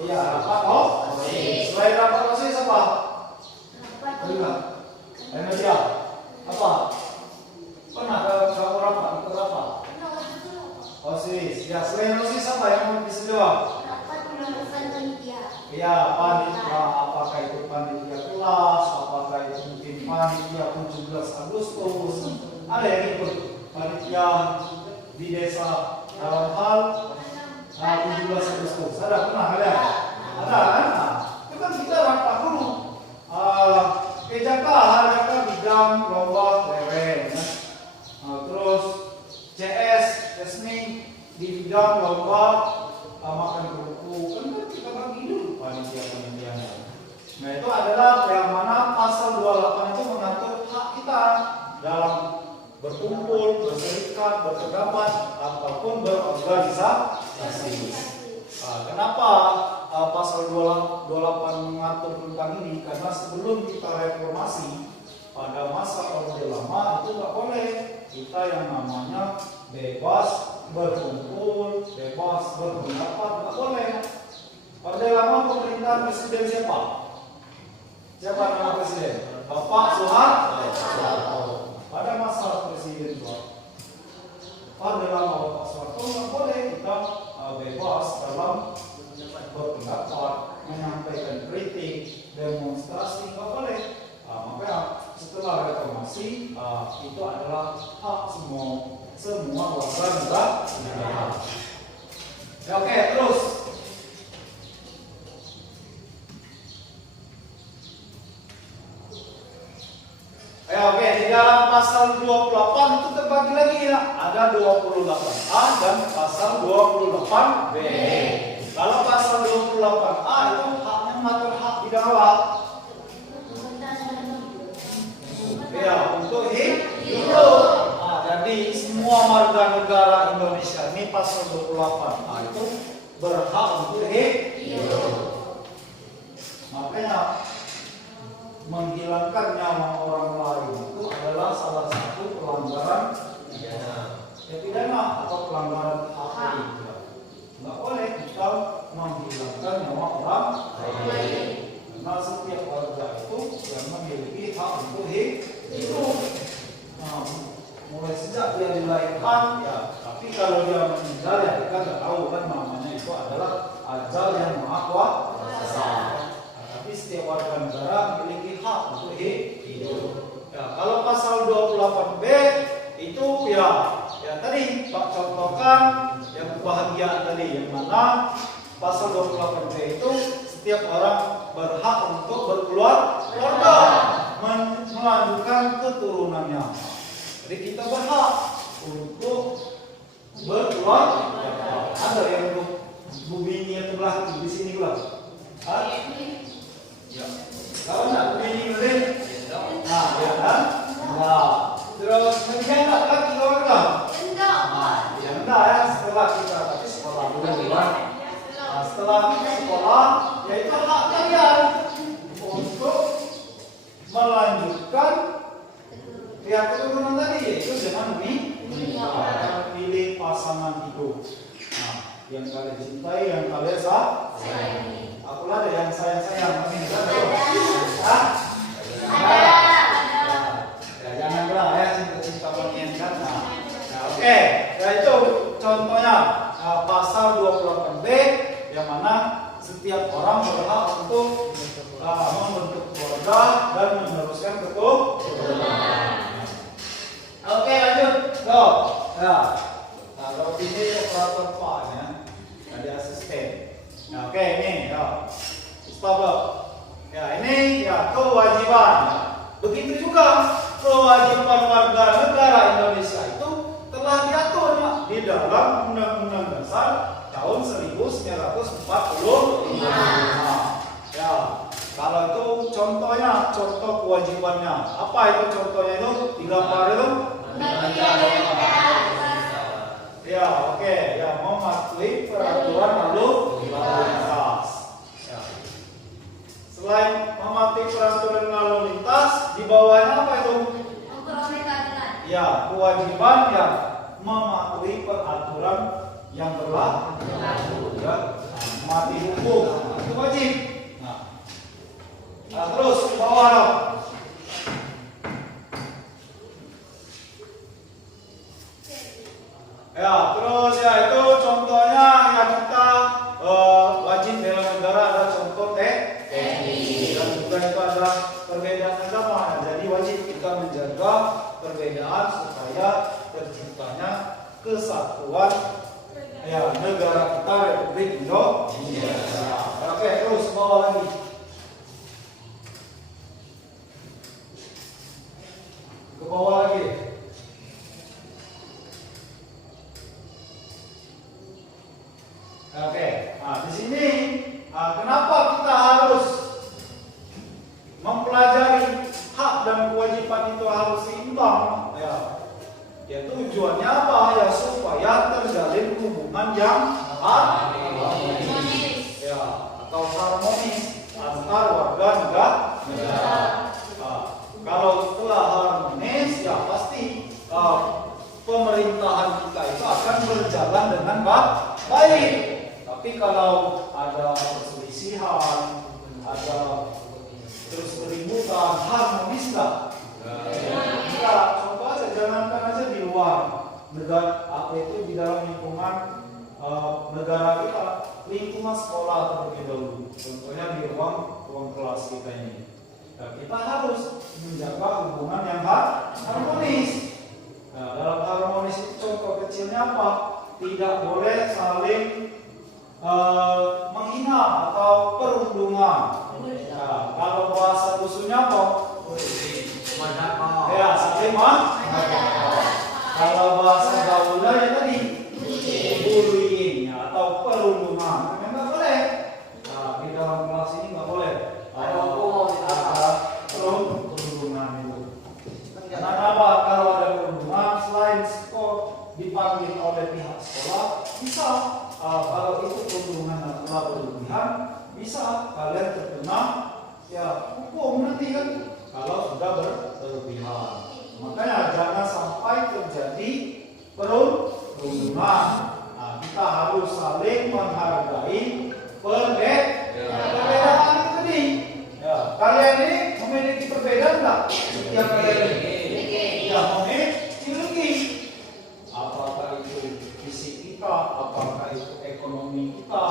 Iya, rapat OSIS. Selain rapat OSIS apa? Indonesia. Apa? Pernah ke rapat? Ikut rapat? OSIS. Ya, selain OSIS apa yang mau bisa jawab? Iya, panitia. Apakah itu panitia kelas? Apakah itu mungkin panitia 17 Agustus? Ada yang ikut panitia di desa dalam hal 17 Agustus. Ada pernah ada? Ada kan? Itu kan kita rapat dulu. PJK ada bidang lomba lereng. Terus CS resmi di bidang lomba makan kerupuk. Kan kita bagi dulu panitia-panitianya. Nah itu adalah yang mana pasal 28 itu mengatur hak kita dalam berkumpul, berserikat, berpendapat, ataupun berorganisasi. Kenapa pasal 28 mengatur tentang ini? Karena sebelum kita reformasi, pada masa Orde Lama itu nggak boleh kita yang namanya bebas berkumpul, bebas berpendapat, nggak boleh. Orde Lama pemerintahan presiden siapa? Siapa nama presiden? Bapak Soeharto. Pada masa presiden pada lama Bapak Soeharto nggak boleh kita bebas dalam berpendapat, menyampaikan kritik, demonstrasi nggak boleh. Makanya setelah reformasi reklamasi itu adalah hak semua warga negara. Ya, oke, terus. Ya, oke, di dalam pasal 28 itu terbagi lagi ya. Ada 28A dan pasal 28B. Kalau pasal 28A itu haknya mengatur hak bidang ya, untuk hidup. Jadi semua warga negara Indonesia ini pasal 28A itu berhak untuk hidup. Makanya menghilangkan nyawa orang lain itu adalah salah satu pelanggaran pidana atau pelanggaran hak. Nggak boleh kita menghilangkan nyawa orang lain. Karena setiap warga itu yang memiliki hak untuk hidup. Nah, mulai sejak dia dilahirkan, ya. Tapi kalau dia meninggal, ya kita nggak tahu kan namanya itu adalah ajal yang maha kuasa. Tapi setiap warga negara memiliki hak untuk hidup. Ya, kalau pasal 28B itu ya tadi Pak contohkan yang kebahagiaan tadi, yang mana pasal 28B itu setiap orang berhak untuk berkeluarga, melanjutkan keturunannya. Jadi kita berhak untuk berkeluarga. Ada yang untuk Bu Bini yang telah di sini pula. Ya. Tahu nggak Bu Bini ini? Nah, ya kan? Nah, terus menjaga lagi keluarga. Ya enggak ya, setelah kita tapi sekolah dulu kan. Nah, setelah sekolah, yaitu hak kalian untuk melanjutkan pihak keturunan tadi, yaitu dengan pilih pasangan hidup. Nah, yang kalian cintai, yang kalian sayangi. Akulah ada yang sayang-sayang, amin. Ada. Ya, janganlah ya cinta-cinta pengen kan. Nah, oke. Ya itu contohnya pasal 28B yang mana setiap orang berhak untuk membentuk keluarga dan meneruskan keturunan. Oke, lanjut. Go. Ya. Nah, kalau ini operator Pak ya. Ada asisten. Nah, oke, ini ya. Stop. Ya, ini ya kewajiban. Begitu juga kewajiban warga negara Indonesia itu telah diatur di dalam Undang-Undang Dasar tahun 1945. Ya, kalau itu contohnya, contoh kewajibannya. Apa itu contohnya itu? 3 part itu? Ya, oke. Ya, mematuhi peraturan lalu lintas. Ya. Selain mematuhi peraturan lalu lintas, di bawahnya apa itu? Ya, kewajiban yang mematuhi peraturan yang berlaku. Ya, mematuhi hukum. Itu wajib. Nah, terus di bawah dong. Ya, terus ya itu contohnya ya kita wajib bela negara, ada contoh TNI. Dan juga itu ada perbedaan agama. Jadi wajib kita menjaga perbedaan supaya terciptanya kesatuan ya negara kita Republik Indonesia. Oke, terus bawah lagi. Ke bawah lagi. Oke, nah di sini kenapa kita harus mempelajari hak dan kewajiban itu harus seimbang? Ya tujuannya apa? Ya supaya terjalin hubungan yang harmonis, ya atau harmonis antar warga negara. Kalau setelah harmonis, ya pasti pemerintahan kita itu akan berjalan dengan baik. Tapi kalau ada perselisihan, ada terus keributan, harmonis nggak? Ya, contoh aja, jangankan aja di luar negara, apa itu di dalam lingkungan negara kita, lingkungan sekolah terlebih dahulu. Contohnya di ruang kelas kita ini. Nah, kita harus menjaga hubungan yang tidak boleh saling menghina atau perundungan. Nah, kalau bahasa dusunnya apa? Ya, saling kalau bahasa gaulnya ya tadi bullying ya, atau perundungan. Memang nggak boleh. Nah, di dalam kelas ini nggak boleh. Perundungan itu. Kenapa? Kalau ada perundungan, selain dipanggil oleh pihak sekolah, bisa kalau itu perundungan telah berlebihan, bisa kalian terkena ya hukum nanti kan kalau sudah berlebihan. Makanya jangan sampai terjadi perundungan. Nah, kita harus saling menghargai perbedaan itu tadi. Ya, kalian ini memiliki perbedaan nggak? Setiap kalian ini ya memiliki. Apakah itu fisik kita, apakah itu ekonomi kita,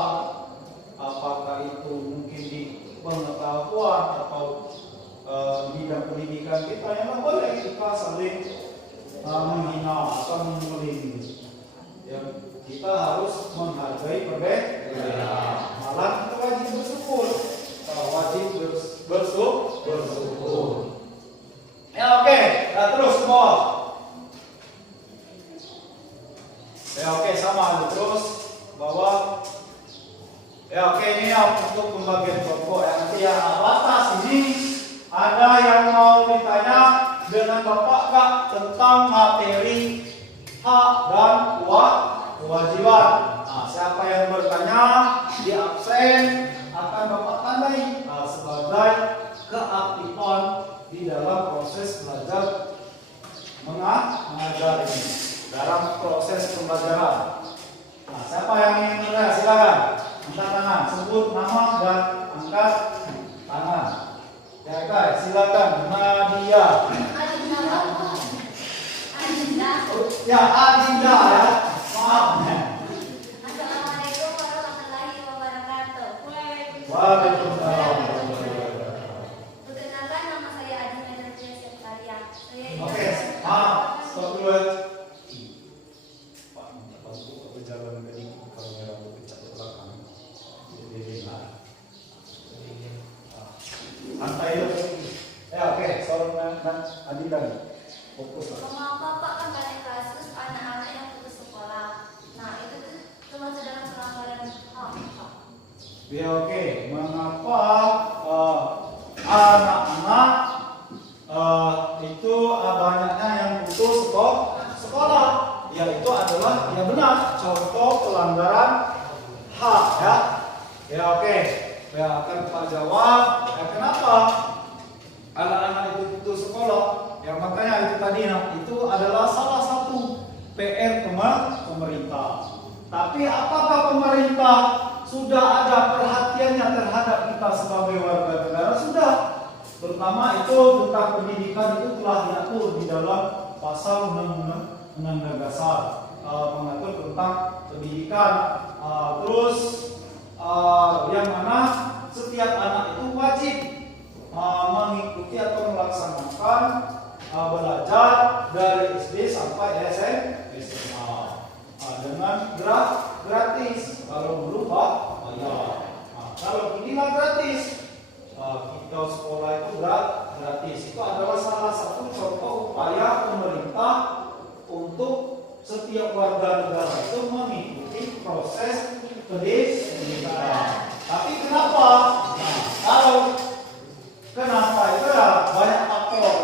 apakah itu mungkin di pengetahuan atau bidang pendidikan kita, yang nggak boleh kita saling menghina atau membuli. Ya, kita harus menghargai perbedaan. Malah kita wajib bersyukur, bersyukur. Ya oke, nah, terus ke bawah. Ya oke, sama terus bawah. Ya oke, ini untuk pembagian kelompok. Ya, nanti yang atas ini ada yang mau ditanya dengan Bapak Kak tentang materi hak dan kewajiban. Nah, siapa yang bertanya di absen akan Bapak tandai sebagai keaktifan di dalam proses belajar mengajar ini, dalam proses pembelajaran. Nah, siapa yang ingin bertanya silakan angkat tangan, sebut nama dan angkat tangan. Ya guys, silakan. Nadia. Ya, Adinda ya. Maaf. Assalamualaikum warahmatullahi wabarakatuh. Waalaikumsalam. Perkenalkan, nama saya Adinda Nadia Septaria. Oke, maaf. Stop dulu. Pak, aku berjalan ke sini kalau ada pecah ke belakang. Jadi santai dulu. Ya oke, soalnya Adinda fokus lah. Bapak kan banyak kasus anak-anak yang putus sekolah. Nah, itu tuh termasuk dalam pelanggaran HAM. Ya oke, mengapa anak-anak itu banyaknya yang putus sekolah? Ya itu adalah ya benar contoh pelanggaran HAM ya. Ya oke, ya akan kita jawab. Ya, kenapa anak-anak itu putus sekolah? Ya makanya itu tadi, itu adalah salah satu PR pemerintah. Tapi apakah pemerintah sudah ada perhatiannya terhadap kita sebagai warga negara? Sudah. Terutama itu tentang pendidikan itu telah diatur di dalam pasal Undang-Undang Dasar mengatur tentang pendidikan. Terus yang mana setiap anak itu wajib mengikuti atau melaksanakan belajar dari SD sampai SMA dengan gratis. Kalau dulu bayar. Kalau inilah gratis. Kita sekolah itu gratis. Itu adalah salah satu contoh upaya pemerintah untuk setiap warga negara itu mengikuti proses pendidikan. Tapi kenapa? Kenapa itu ya banyak faktor.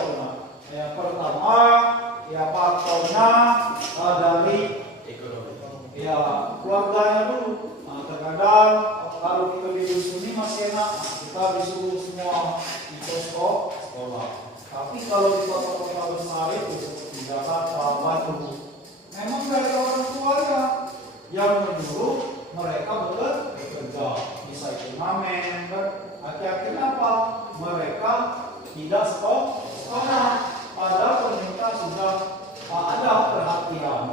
Yang pertama ya faktornya dari Ekonomi. ya keluarganya dulu. Terkadang kalau kita di dusun ini masih enak, kita disuruh semua ikut sekolah. Tapi kalau di kota-kota besar itu seperti Jakarta, Bandung, memang dari orang tuanya yang menyuruh mereka bekerja, bisa turnamen, akhirnya apa? Mereka tidak sekolah. Padahal pemerintah sudah ada perhatian,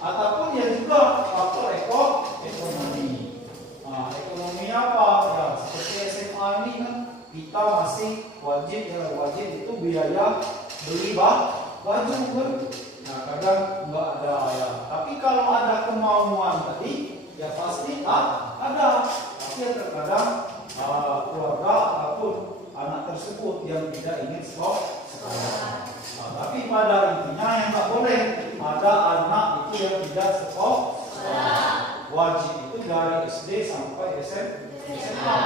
ataupun ya juga faktor ekonomi. Ekonomi apa? Ya seperti SMA ini kan kita masih wajib itu biaya beli wajib. Nah, kadang nggak ada ya. Tapi kalau ada kemauan tadi, ya pasti ada. Tapi ya terkadang keluarga ataupun anak tersebut yang tidak ingin sekolah. Nah, tapi pada intinya yang nggak boleh ada anak itu yang tidak sekolah. Wajib itu dari SD sampai SMA.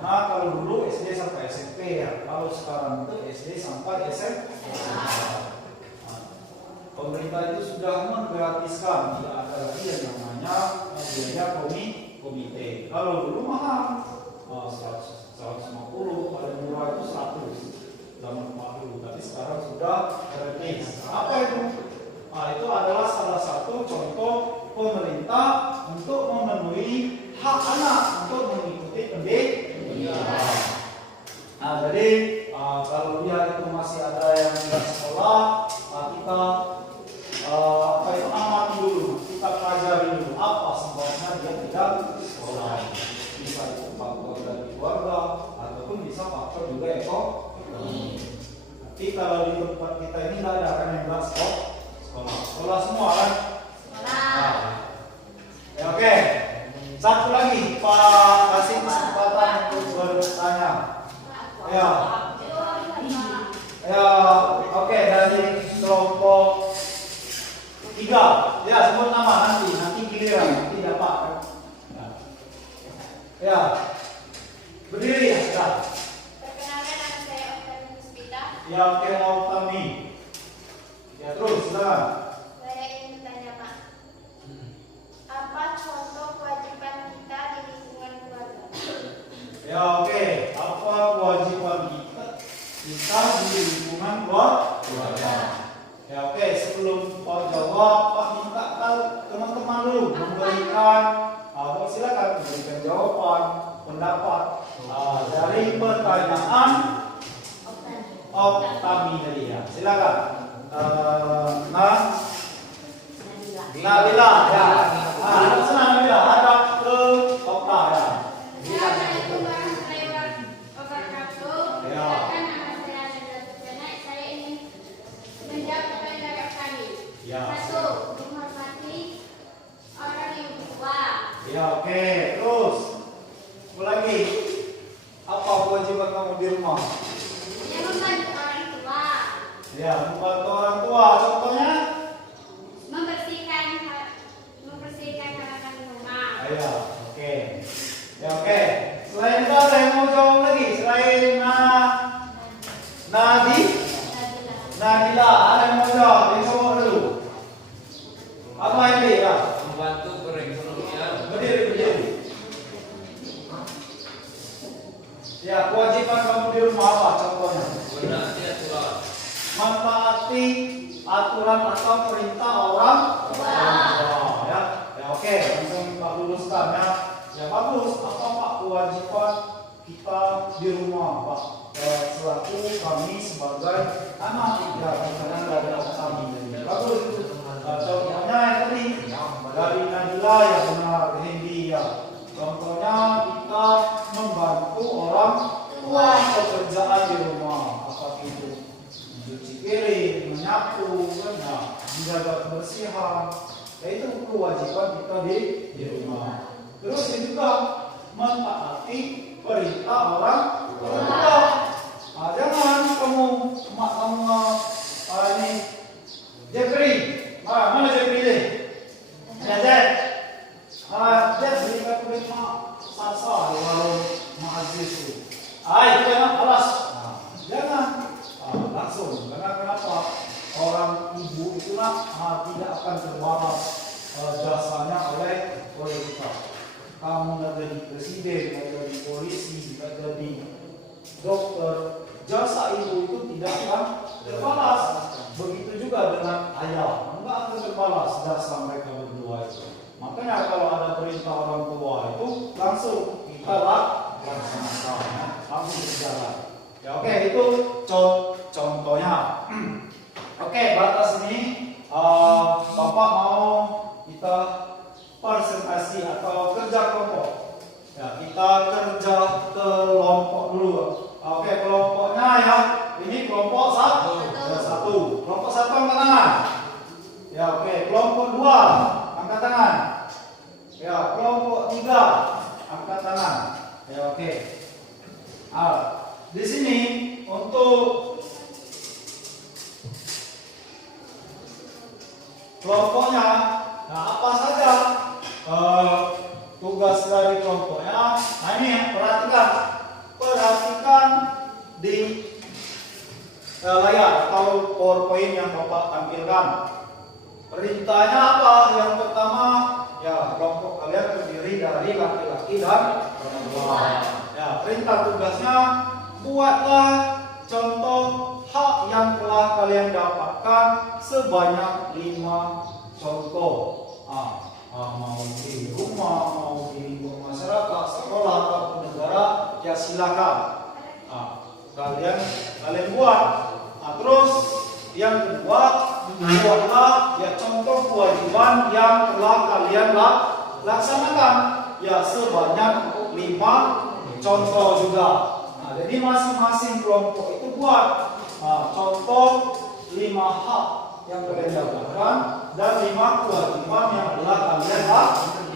Karena kalau dulu SD sampai SMP ya, kalau sekarang itu SD sampai SMA. Pemerintah itu sudah menggratiskan, tidak ada lagi yang namanya biaya komite. Kalau dulu mahal 150, paling murah itu 100 zaman dulu, tapi sekarang sudah gratis. Apa itu? Nah, itu adalah salah satu contoh pemerintah untuk memenuhi hak anak untuk mengikuti pendidikan. Nah, jadi kalau dia itu masih ada yang tidak sekolah, kita amati dulu, kita pelajari dulu apa sebabnya dia tidak sekolah. Bisa itu faktor dari keluarga ataupun bisa faktor juga ekonomi. Tapi kalau di tempat kita ini tidak ada kan yang nggak sekolah semua kan? Sekolah. Ya, oke. Satu lagi, Pak kasih kesempatan untuk bertanya. Ya. Ya, oke, dari kelompok 3. Ya, sebut nama nanti giliran, nanti dapat. Ya. Berdiri ya, sudah. Perkenalkan, nama saya Oktavi Puspita. Ya, oke, mau kami. Ya, terus silakan. Saya ingin bertanya, Pak. Apa contoh kewajiban kita di lingkungan keluarga? Ya, oke. Apa kewajiban kita di lingkungan keluarga? Ya, oke. Sebelum Pak jawab, Pak minta teman-teman dulu memberikan silakan memberikan jawaban, pendapat dari pertanyaan Oktavi tadi ya. Silakan. Nabila ya. Nabila ada ke Okta ya. Assalamualaikum warahmatullahi wabarakatuh. Ya. Perkenalkan, nama saya Nabila Sufiana. Saya ingin menjawab pertanyaan dari Oktavi. Ya. 1. Menghormati orang yang tua. Ya, oke. Terus apa lagi? Apa kewajiban kamu di rumah? Yang membantu orang tua. Ya, membantu orang tua. Contohnya? Membersihkan halaman rumah. Ya, oke. Ya, oke. Selain itu ada yang mau jawab lagi? Selain Nadila, ada yang mau jawab? Yang jawab dulu. Apa ini ya? Membantu perekonomian. Berdiri. Ya, kewajiban kamu di rumah apa contohnya? Menaati aturan. Mentaati aturan atau perintah orang tua. Ya, oke, langsung Pak luruskan ya. Ya bagus. Apa Pak kewajiban kita di rumah Pak? Selaku kami sebagai anak ya, misalnya dari kami. Bagus. Contohnya yang tadi dari Nadila ya benar, Hendy ya. Contohnya kita membantu orang tua pekerjaan di rumah, apakah itu mencuci piring, menyapu, menjaga kebersihan. Ya, itu kewajiban kita di rumah. Terus ini juga mentaati perintah orang tua. Jangan kamu ini Jeffrey, mana Jeffrey ini? Jeffrey berikan perintah sasa walau ma'aziz itu. Itu jangan alas. Jangan langsung. Karena kenapa? Orang ibu itulah tidak akan terbalas jasanya oleh kita. Kamu nggak jadi presiden, nggak jadi polisi, nggak jadi dokter, jasa ibu itu tidak akan terbalas. Begitu juga dengan ayah, nggak akan terbalas jasa mereka berdua itu. Makanya kalau ada perintah orang tua itu langsung kita laksanakan, langsung berjalan. Ya, oke, itu contohnya. Oke, batas ini Bapak mau kita presentasi atau kerja kelompok. Ya, kita kerja kelompok dulu. Oke, kelompoknya ya. Ini kelompok satu. Kelompok satu angkat tangan. Ya, oke. Kelompok 2 angkat tangan. Ya, kelompok 3 angkat tangan. Ya, oke. Di sini untuk kelompoknya, nah apa saja tugas dari kelompoknya? Nah ini perhatikan di layar atau PowerPoint yang Bapak tampilkan. Perintahnya apa? Yang pertama, ya kelompok kalian terdiri dari laki-laki dan perempuan. Ya, perintah tugasnya buatlah contoh hak yang telah kalian dapatkan sebanyak 5 contoh. Mau di rumah, mau di lingkungan masyarakat, sekolah ataupun negara, ya silakan. Kalian buat. Terus yang kedua, buatlah ya contoh kewajiban yang telah kalian laksanakan, ya sebanyak 5 contoh juga. Jadi masing-masing kelompok itu buat contoh 5 hak yang kalian dapatkan dan 5 kewajiban yang telah kalian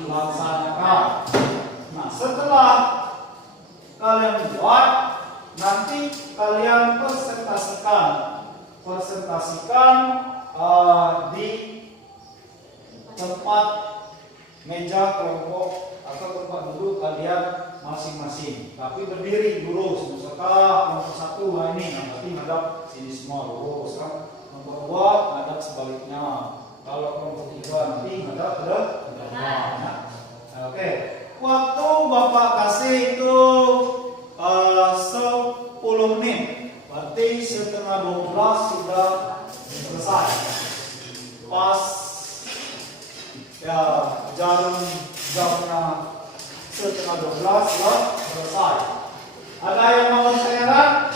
laksanakan. Nah, setelah kalian buat, nanti kalian presentasikan di tempat meja kelompok atau tempat duduk kalian masing-masing. Tapi berdiri lurus. Misalkan kelompok 1 ini nanti ngadap sini semua lurus kan. Kelompok 2 ngadap sebaliknya. Kalau kelompok 3 nanti ngadap ke depan. Oke. Waktu Bapak kasih itu 10 menit. Berarti setengah 12 sudah selesai. Pas ya jamnya setengah 12 sudah selesai. Ada yang mau tanyakan?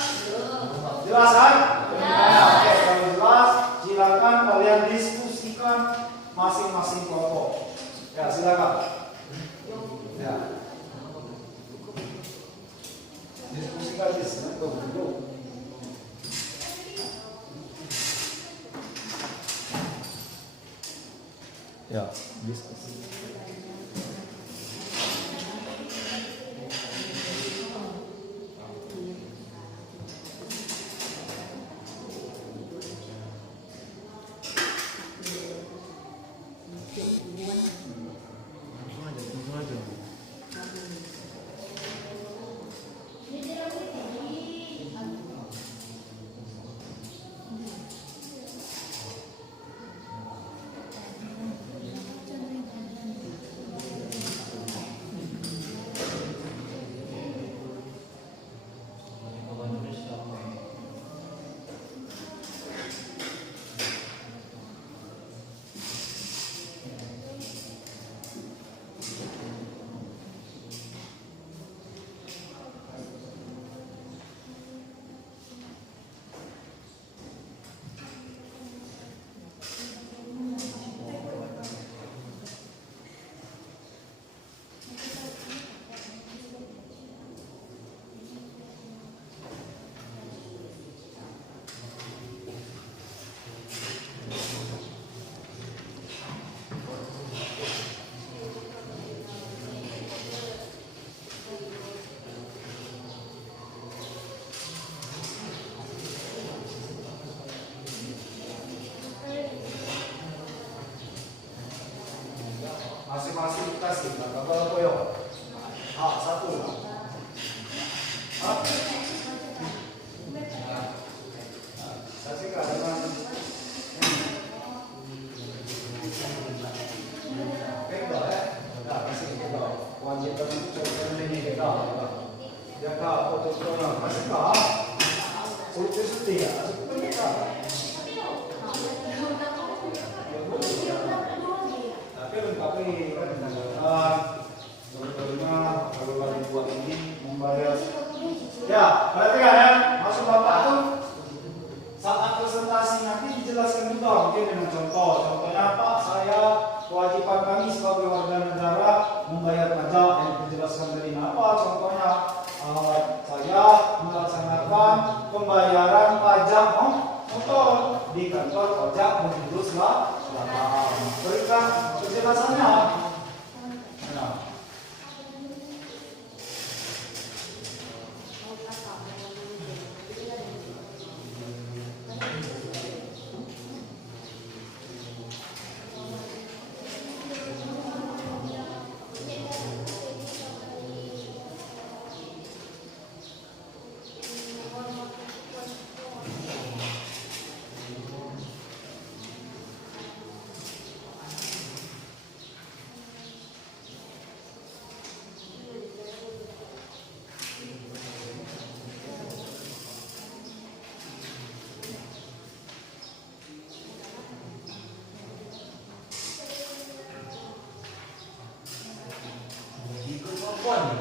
Jelas kan? Oke, kalau jelas silakan kalian diskusikan masing-masing kelompok. Ya, silakan. Ya. Diskusikan di sini dulu. Ya, diskusi. Masing-masing kasih berapa koyo? Satu. Kasih dengan pegang ya. Nah, kasih pegang. Wajib itu contohnya ini pegang. Jaga foto-fotonya. Kasih kah? Suti ya. Tapi sebetulnya kalau lagi buat ini membayar. Ya, perhatikan ya, maksud Bapak tuh saat presentasi nanti dijelaskan juga mungkin dengan contoh. Contohnya Pak, saya kewajiban kami sebagai warga negara membayar pajak yang dijelaskan dari apa. Contohnya saya melaksanakan pembayaran pajak motor di kantor pajak Bengkulu Selatan. Berikan penjelasannya. Nah.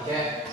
Kayak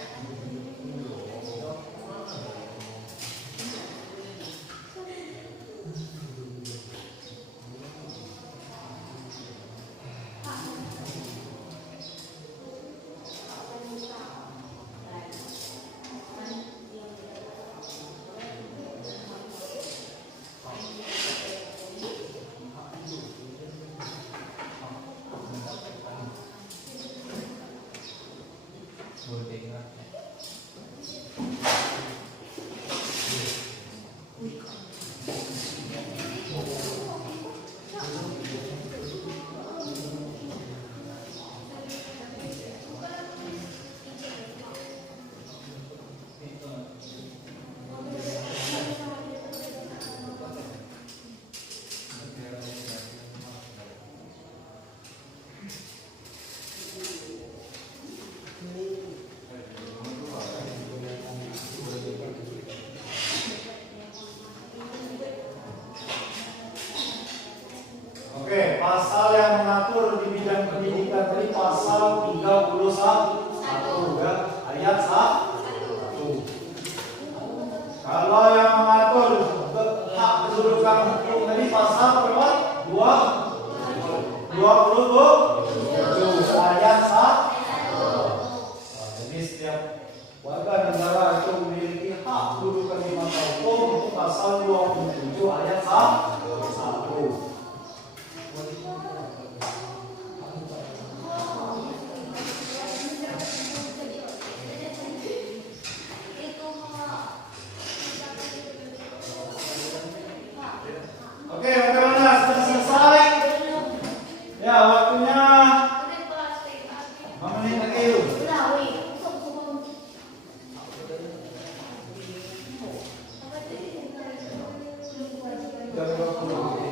Oke, pasal yang mengatur di bidang pendidikan tadi pasal 31 ya, ayat 1. Kalau yang mengatur hak kedudukan hukum tadi pasal berapa? 27 ayat 1. Jadi setiap warga negara itu memiliki hak kedudukan di mata hukum itu pasal 27 ayat 1. Oke, bagaimana? Sudah selesai? Ya, waktunya 5 menit lagi yuk. Jam 20.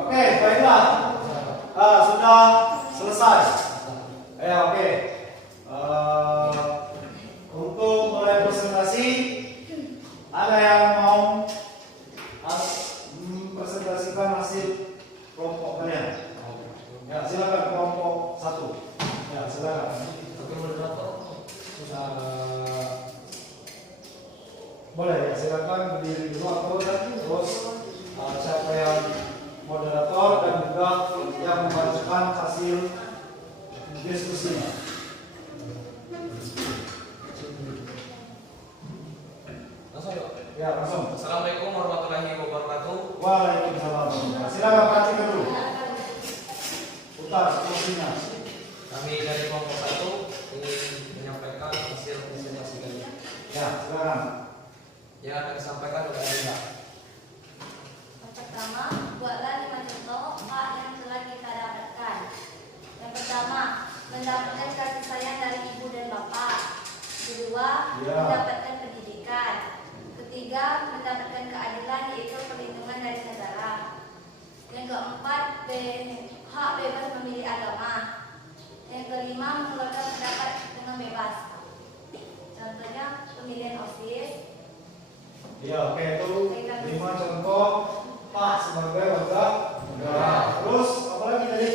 Oke, baiklah. Sudah selesai. Oke. Untuk mulai presentasi, ada yang mau presentasikan hasil kelompok kalian? Ya, silakan kelompok 1. Ya, silakan. Boleh ya, silakan berdiri dulu atau nanti terus siapa yang moderator dan juga yang membacakan hasil diskusinya. langsung yuk. Ya, langsung. Assalamualaikum warahmatullahi wabarakatuh. Waalaikumsalam. Silakan perhatikan dulu. Putar kursinya. Kami dari kelompok 1 ingin menyampaikan hasil presentasi kami. Ya, silakan. Yang akan disampaikan oleh Anda. Pertama, buatlah 5 contoh hak yang telah kita dapatkan. Ya. mendapatkan pendidikan. Ketiga, mendapatkan keadilan yaitu perlindungan dari negara. Yang keempat, hak bebas memilih agama. Yang kelima, mengeluarkan pendapat dengan bebas. Contohnya pemilihan OSIS. Ya, oke, itu 5 contoh hak sebagai warga negara. Terus apa lagi tadi?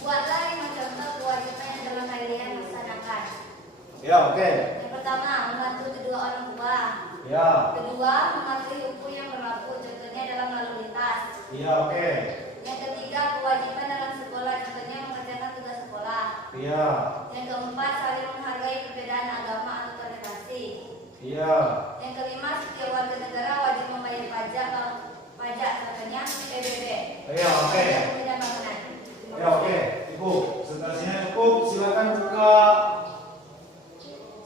Buatlah 5 contoh kewajiban yang telah kalian laksanakan. Ya, oke. Yang pertama, membantu kedua orang tua. Ya. Kedua, mematuhi hukum yang berlaku, contohnya dalam lalu lintas. Iya, oke. Yang ketiga, kewajiban dalam sekolah, contohnya mengerjakan tugas sekolah. Iya. Yang keempat, saling menghargai perbedaan agama atau toleransi. Iya. Yang kelima, setiap warga negara wajib membayar pajak, contohnya PBB. Iya, oke. Pembinaan bangunan. Ya, oke. Ibu, presentasinya cukup. Silakan buka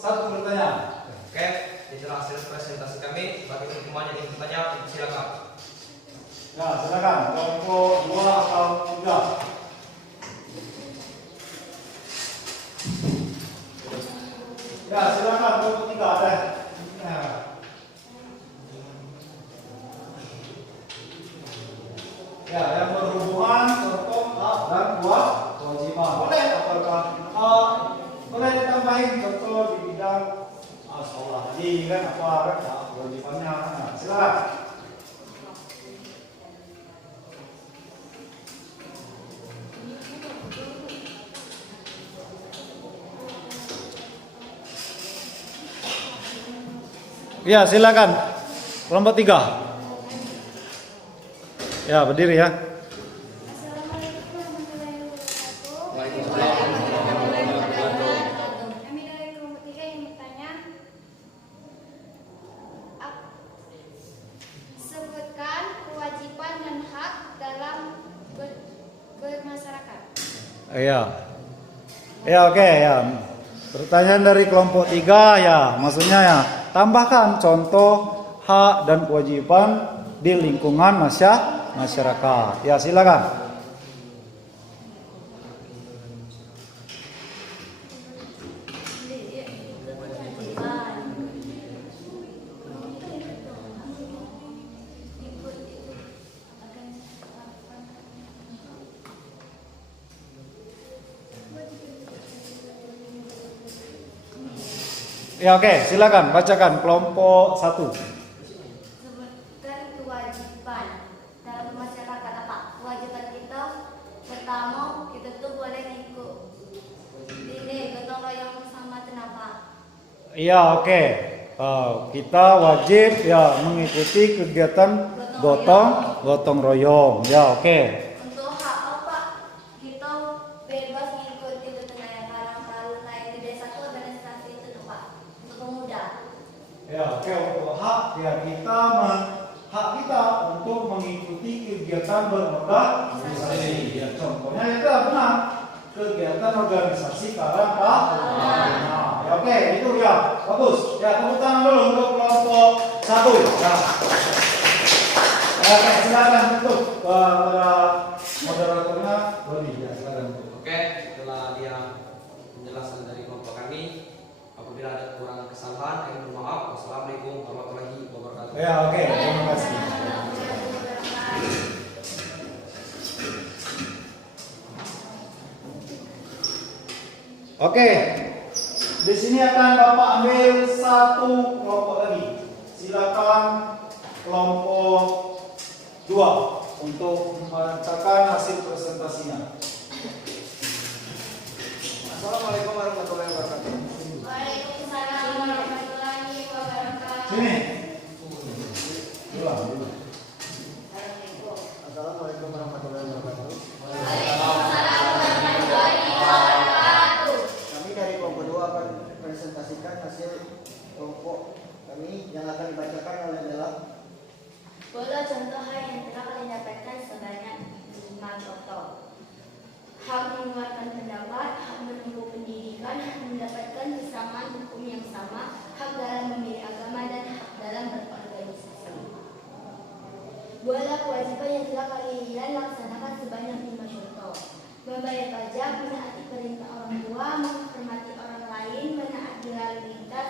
satu pertanyaan. Oke, itulah hasil presentasi kami. Bagi teman-teman yang ingin bertanya, silakan. Ya, silakan. Kelompok 2 atau 3. Ya, silakan kelompok 3 ada. Ya, yang berhubungan contoh hak dan kewajiban. Boleh apakah boleh ditambahin contoh di bidang sekolah haji kan apa kan kewajibannya. Nah, silakan. Ya, silakan. Kelompok 3. Ya, berdiri ya. Assalamualaikum warahmatullahi wabarakatuh. Waalaikumsalam warahmatullahi wabarakatuh. Kami dari kelompok 3 yang bertanya, sebutkan kewajiban dan hak dalam bermasyarakat. Iya. Ya, oke ya. Pertanyaan dari kelompok 3 ya, maksudnya ya, tambahkan contoh hak dan kewajiban di lingkungan masyarakat. Ya, silakan. Ya, oke, silakan bacakan kelompok 1. Sebutkan kewajiban dalam masyarakat apa? Kewajiban kita pertama, kita tuh boleh ngikut ini gotong royong sama kenapa? Iya, oke. Kita wajib ya mengikuti kegiatan gotong royong. Ya, oke. Untuk hak apa? Kita bebas mengikuti ketentuan kalau lain di desa itu organisasi itu tuh Pak untuk pemuda. Ya, oke, untuk hak ya hak kita untuk mengikuti kegiatan berorganisasi. Ya, contohnya itu benar. Kegiatan organisasi karang taruna. Ya, oke, itu ya. Bagus. Ya, tepuk tangan dulu untuk kelompok 1. Ya. Oke, silakan tutup para moderatornya. Beri ya, silakan tutup. Oke, setelah dia penjelasan dari kelompok kami, apabila ada kekurangan kesalahan, kami mohon maaf. Wassalamualaikum warahmatullahi wabarakatuh. Ya, oke, terima kasih. Oke, di sini akan Bapak ambil satu kelompok lagi. Silakan kelompok 2 untuk membacakan hasil presentasinya. Assalamualaikum warahmatullahi wabarakatuh. Waalaikumsalam warahmatullahi wabarakatuh. Sini. Ulang. Assalamualaikum warahmatullahi wabarakatuh. Waalaikumsalam warahmatullahi wabarakatuh. Kami dari kelompok 2 akan presentasikan hasil kelompok kami yang akan dibacakan oleh adalah Bola contoh hal yang telah kalian dapatkan sebanyak 5 contoh. Hak mengeluarkan pendapat, hak menempuh pendidikan, hak mendapatkan kesamaan hukum yang sama, hak dalam memilih agama, dan hak dalam berorganisasi. Bola kewajiban yang telah kalian laksanakan sebanyak 5 contoh. Membayar pajak, menaati perintah orang tua, menghormati orang lain, menaati lalu lintas,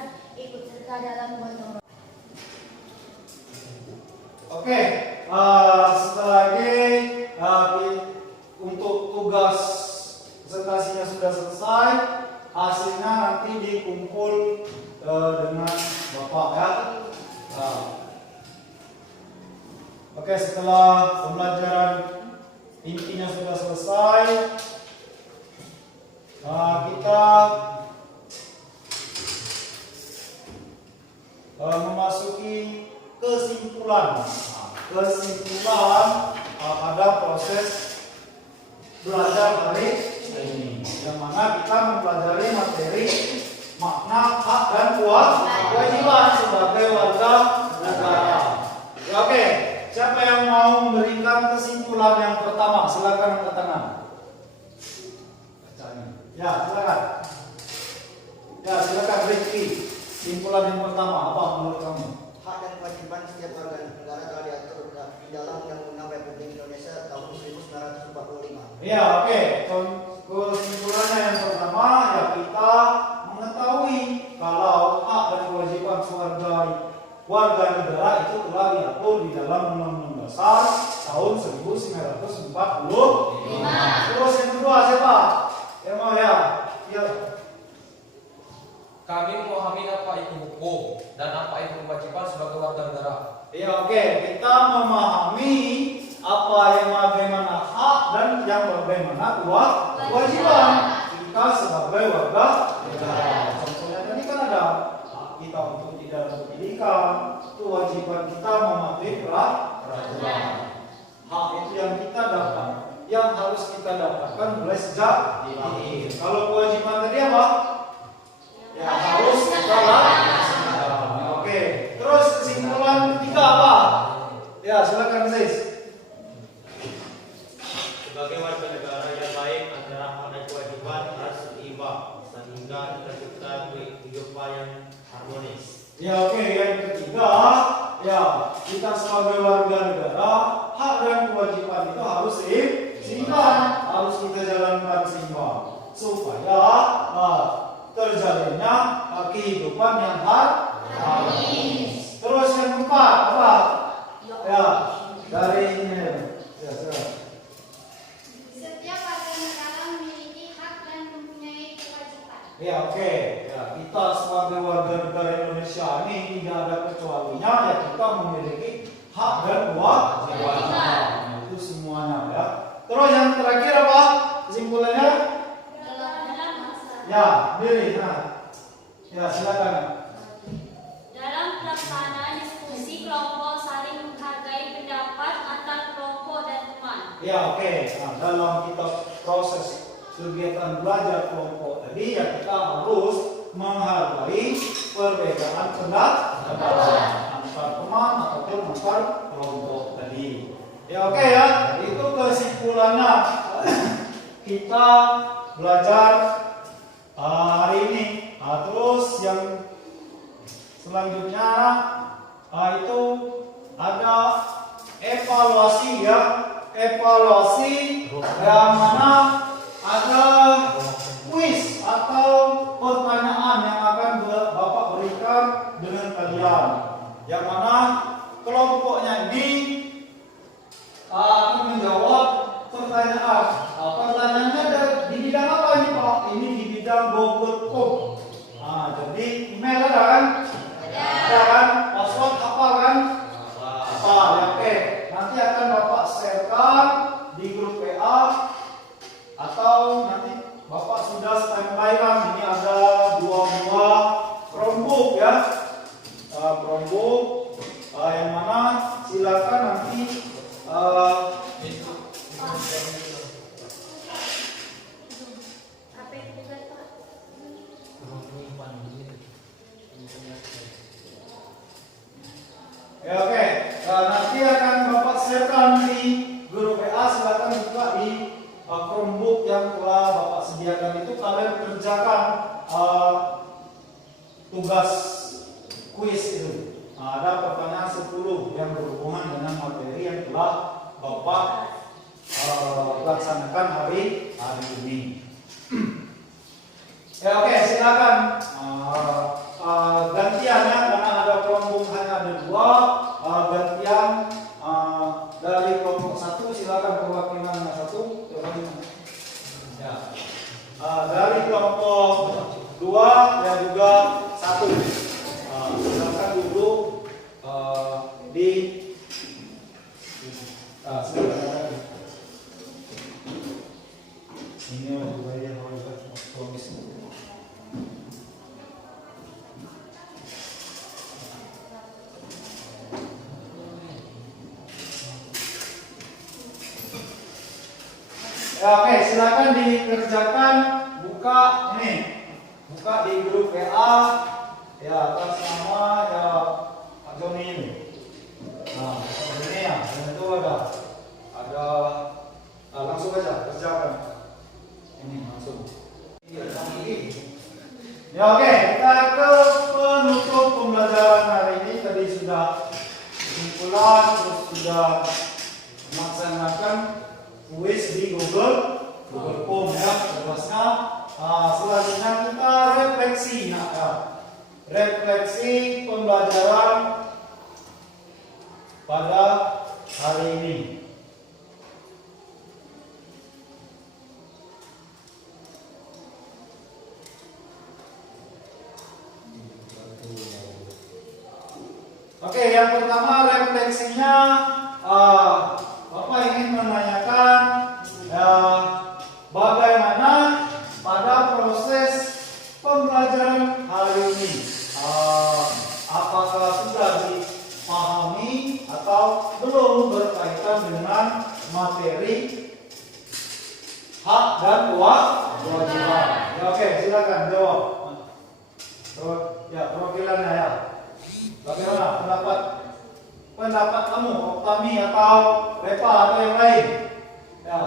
selesai, hasilnya nanti dikumpul dengan Bapak ya. Nah. Oke, setelah pembelajaran intinya sudah selesai, kita memasuki kesimpulan. Kesimpulan pada proses belajar hari ini, yang mana kita mempelajari materi makna hak dan kewajiban sebagai warga negara. Ya, oke, siapa yang mau memberikan kesimpulan yang pertama? Silakan angkat tangan. Ya, silakan. Ya, silakan Ricky. Kesimpulan yang pertama apa menurut kamu? Hak dan kewajiban setiap warga negara telah diatur di dalam Undang-Undang Republik Indonesia tahun 1945. Ya, oke. Kesimpulannya yang pertama ya kita mengetahui kalau hak dan kewajiban sebagai warga negara itu telah diatur di dalam Undang-Undang Dasar tahun 1945. Terus yang kedua siapa? Yang mau ya? Ya. Kami memahami apa itu hukum dan apa itu kewajiban sebagai warga negara. Ya, oke. Kita memahami apa yang bagaimana hak dan yang bagaimana kewajiban kita sebagai warga negara. Contohnya tadi kan ada hak kita untuk tidak berpendidikan, kewajiban kita mematuhi peraturan. Hak itu yang kita dapat, yang harus kita dapatkan mulai sejak dini. Kalau kewajiban tadi apa? Ya harus kita lakukan. Oke. Terus kesimpulan ketiga apa? Ya, silakan Sis. Sebagai warga negara yang baik antara hak dan kewajiban harus seimbang sehingga tercipta kehidupan yang harmonis. Ya, oke. Yang ketiga, ya kita sebagai warga negara hak dan kewajiban itu harus seimbang, harus kita jalankan seimbang supaya terjalinnya kehidupan yang harmonis. Terus yang keempat apa? Ya, dari ini. Ya, Setiap warga negara memiliki hak dan mempunyai kewajiban. ya, oke. Ya, kita sebagai warga negara Indonesia ini tidak ada kecualinya ya kita memiliki hak dan kewajiban. Itu semuanya ya. Terus yang terakhir apa? Kesimpulannya? Dalam masa. Ya, diri. Nah, ya silakan. Dalam pelaksanaan diskusi kelompok saling menghargai pendapat antar kelompok dan teman. Ya, oke. Nah, dalam kita proses kegiatan belajar kelompok tadi ya kita harus menghargai perbedaan pendapat antar teman ataupun antar kelompok tadi. Ya, oke ya. Itu kesimpulannya kita belajar hari ini. Terus yang selanjutnya itu ada evaluasi ya. Evaluasi yang mana ada kuis atau pertanyaan yang akan Bapak berikan dengan kalian. Yang mana kelompoknya ini akan menjawab pertanyaan. Pertanyaannya di bidang apa ini Pak? Ini di bidang Google.com. Jadi email ada kan? Ada kan? Password apa kan? Apa? Ya, oke. Nanti akan Bapak sharekan di grup WA atau nanti Bapak sudah standby kan? Ini ada 2 buah Chromebook ya. Chromebook yang mana silakan nanti ya, oke. Nanti akan Bapak sharekan di grup WA. Silakan buka di Chromebook yang telah Bapak sediakan itu. Kalian kerjakan tugas kuis itu. Ada pertanyaan 10 yang berhubungan dengan materi yang telah Bapak laksanakan hari ini. Ya, oke, silakan. Gantiannya karena ada kelompok hanya ada 2, gantian dari kelompok 1 silakan perwakilannya 1. Ya. Dari kelompok ya juga 1. Silakan duduk di silakan. Ini juga yang harus promis. Ya, oke, silakan dikerjakan. Buka ini, buka di grup WA ya atas nama ya Pak Joni ini. Nah, ini ya, dan itu ada langsung aja kerjakan. Ini langsung. Ya, oke, kita ke penutup pembelajaran hari ini. Tadi sudah kesimpulan, terus sudah melaksanakan kuis di Google Form ya, jelasnya. Selanjutnya kita refleksi ya. Refleksi pembelajaran pada hari ini. Oke, yang pertama refleksinya Bapak ingin menanyakan bagaimana pada proses pembelajaran hari ini. Apakah sudah dipahami atau belum berkaitan dengan materi hak dan kewajiban? Ya, oke, silakan jawab. Ya, perwakilannya ya. Bagaimana pendapat kamu, Oktami atau Repa atau yang lain? Ya.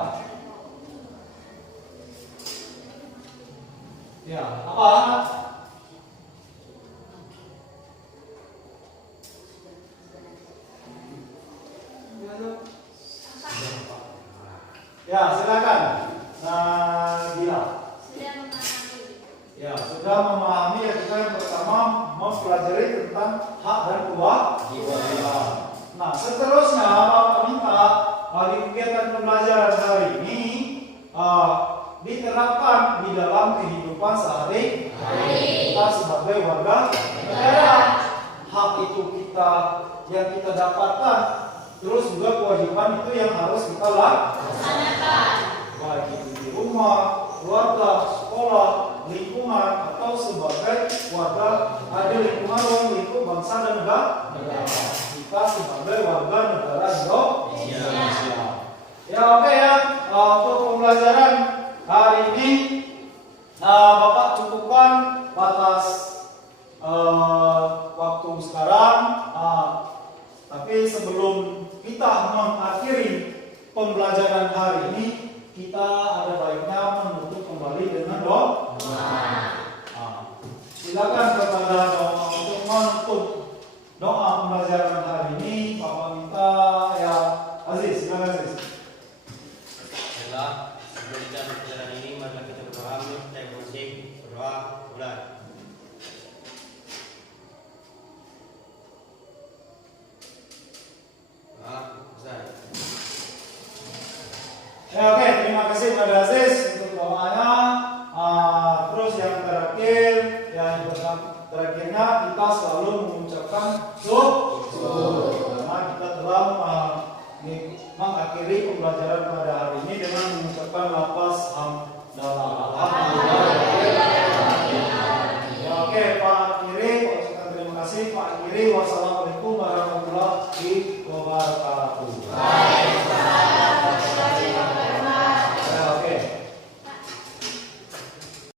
Ya, apa? Ya, silakan. Bila. Sudah memahami. Ya, sudah memahami ya, kita yang pertama mempelajari tentang hak dan kewajiban. Nah, seterusnya Bapak minta di kegiatan pembelajaran hari ini diterapkan di dalam kehidupan sehari-hari kita sebagai warga negara. Hak itu yang kita dapatkan, terus juga kewajiban itu yang harus kita laksanakan. Baik itu di rumah, keluarga, sekolah, lingkungan, atau sebagai warga di lingkungan ruang lingkup bangsa dan negara. Kita sebagai warga negara Indonesia. Ya, oke ya. Untuk pembelajaran hari ini Bapak cukupkan batas waktu sekarang. Tapi sebelum kita mengakhiri pembelajaran hari ini, kita ada baiknya menutup kembali dengan doa. Silakan kepada doa untuk menutup doa pembelajaran hari ini. Bapak minta ya Aziz, silakan Aziz. Baiklah, sebelum kita pembelajaran ini, mari kita berdoa. Kita masing berdoa mulai. Ya, oke, terima kasih kepada Aziz.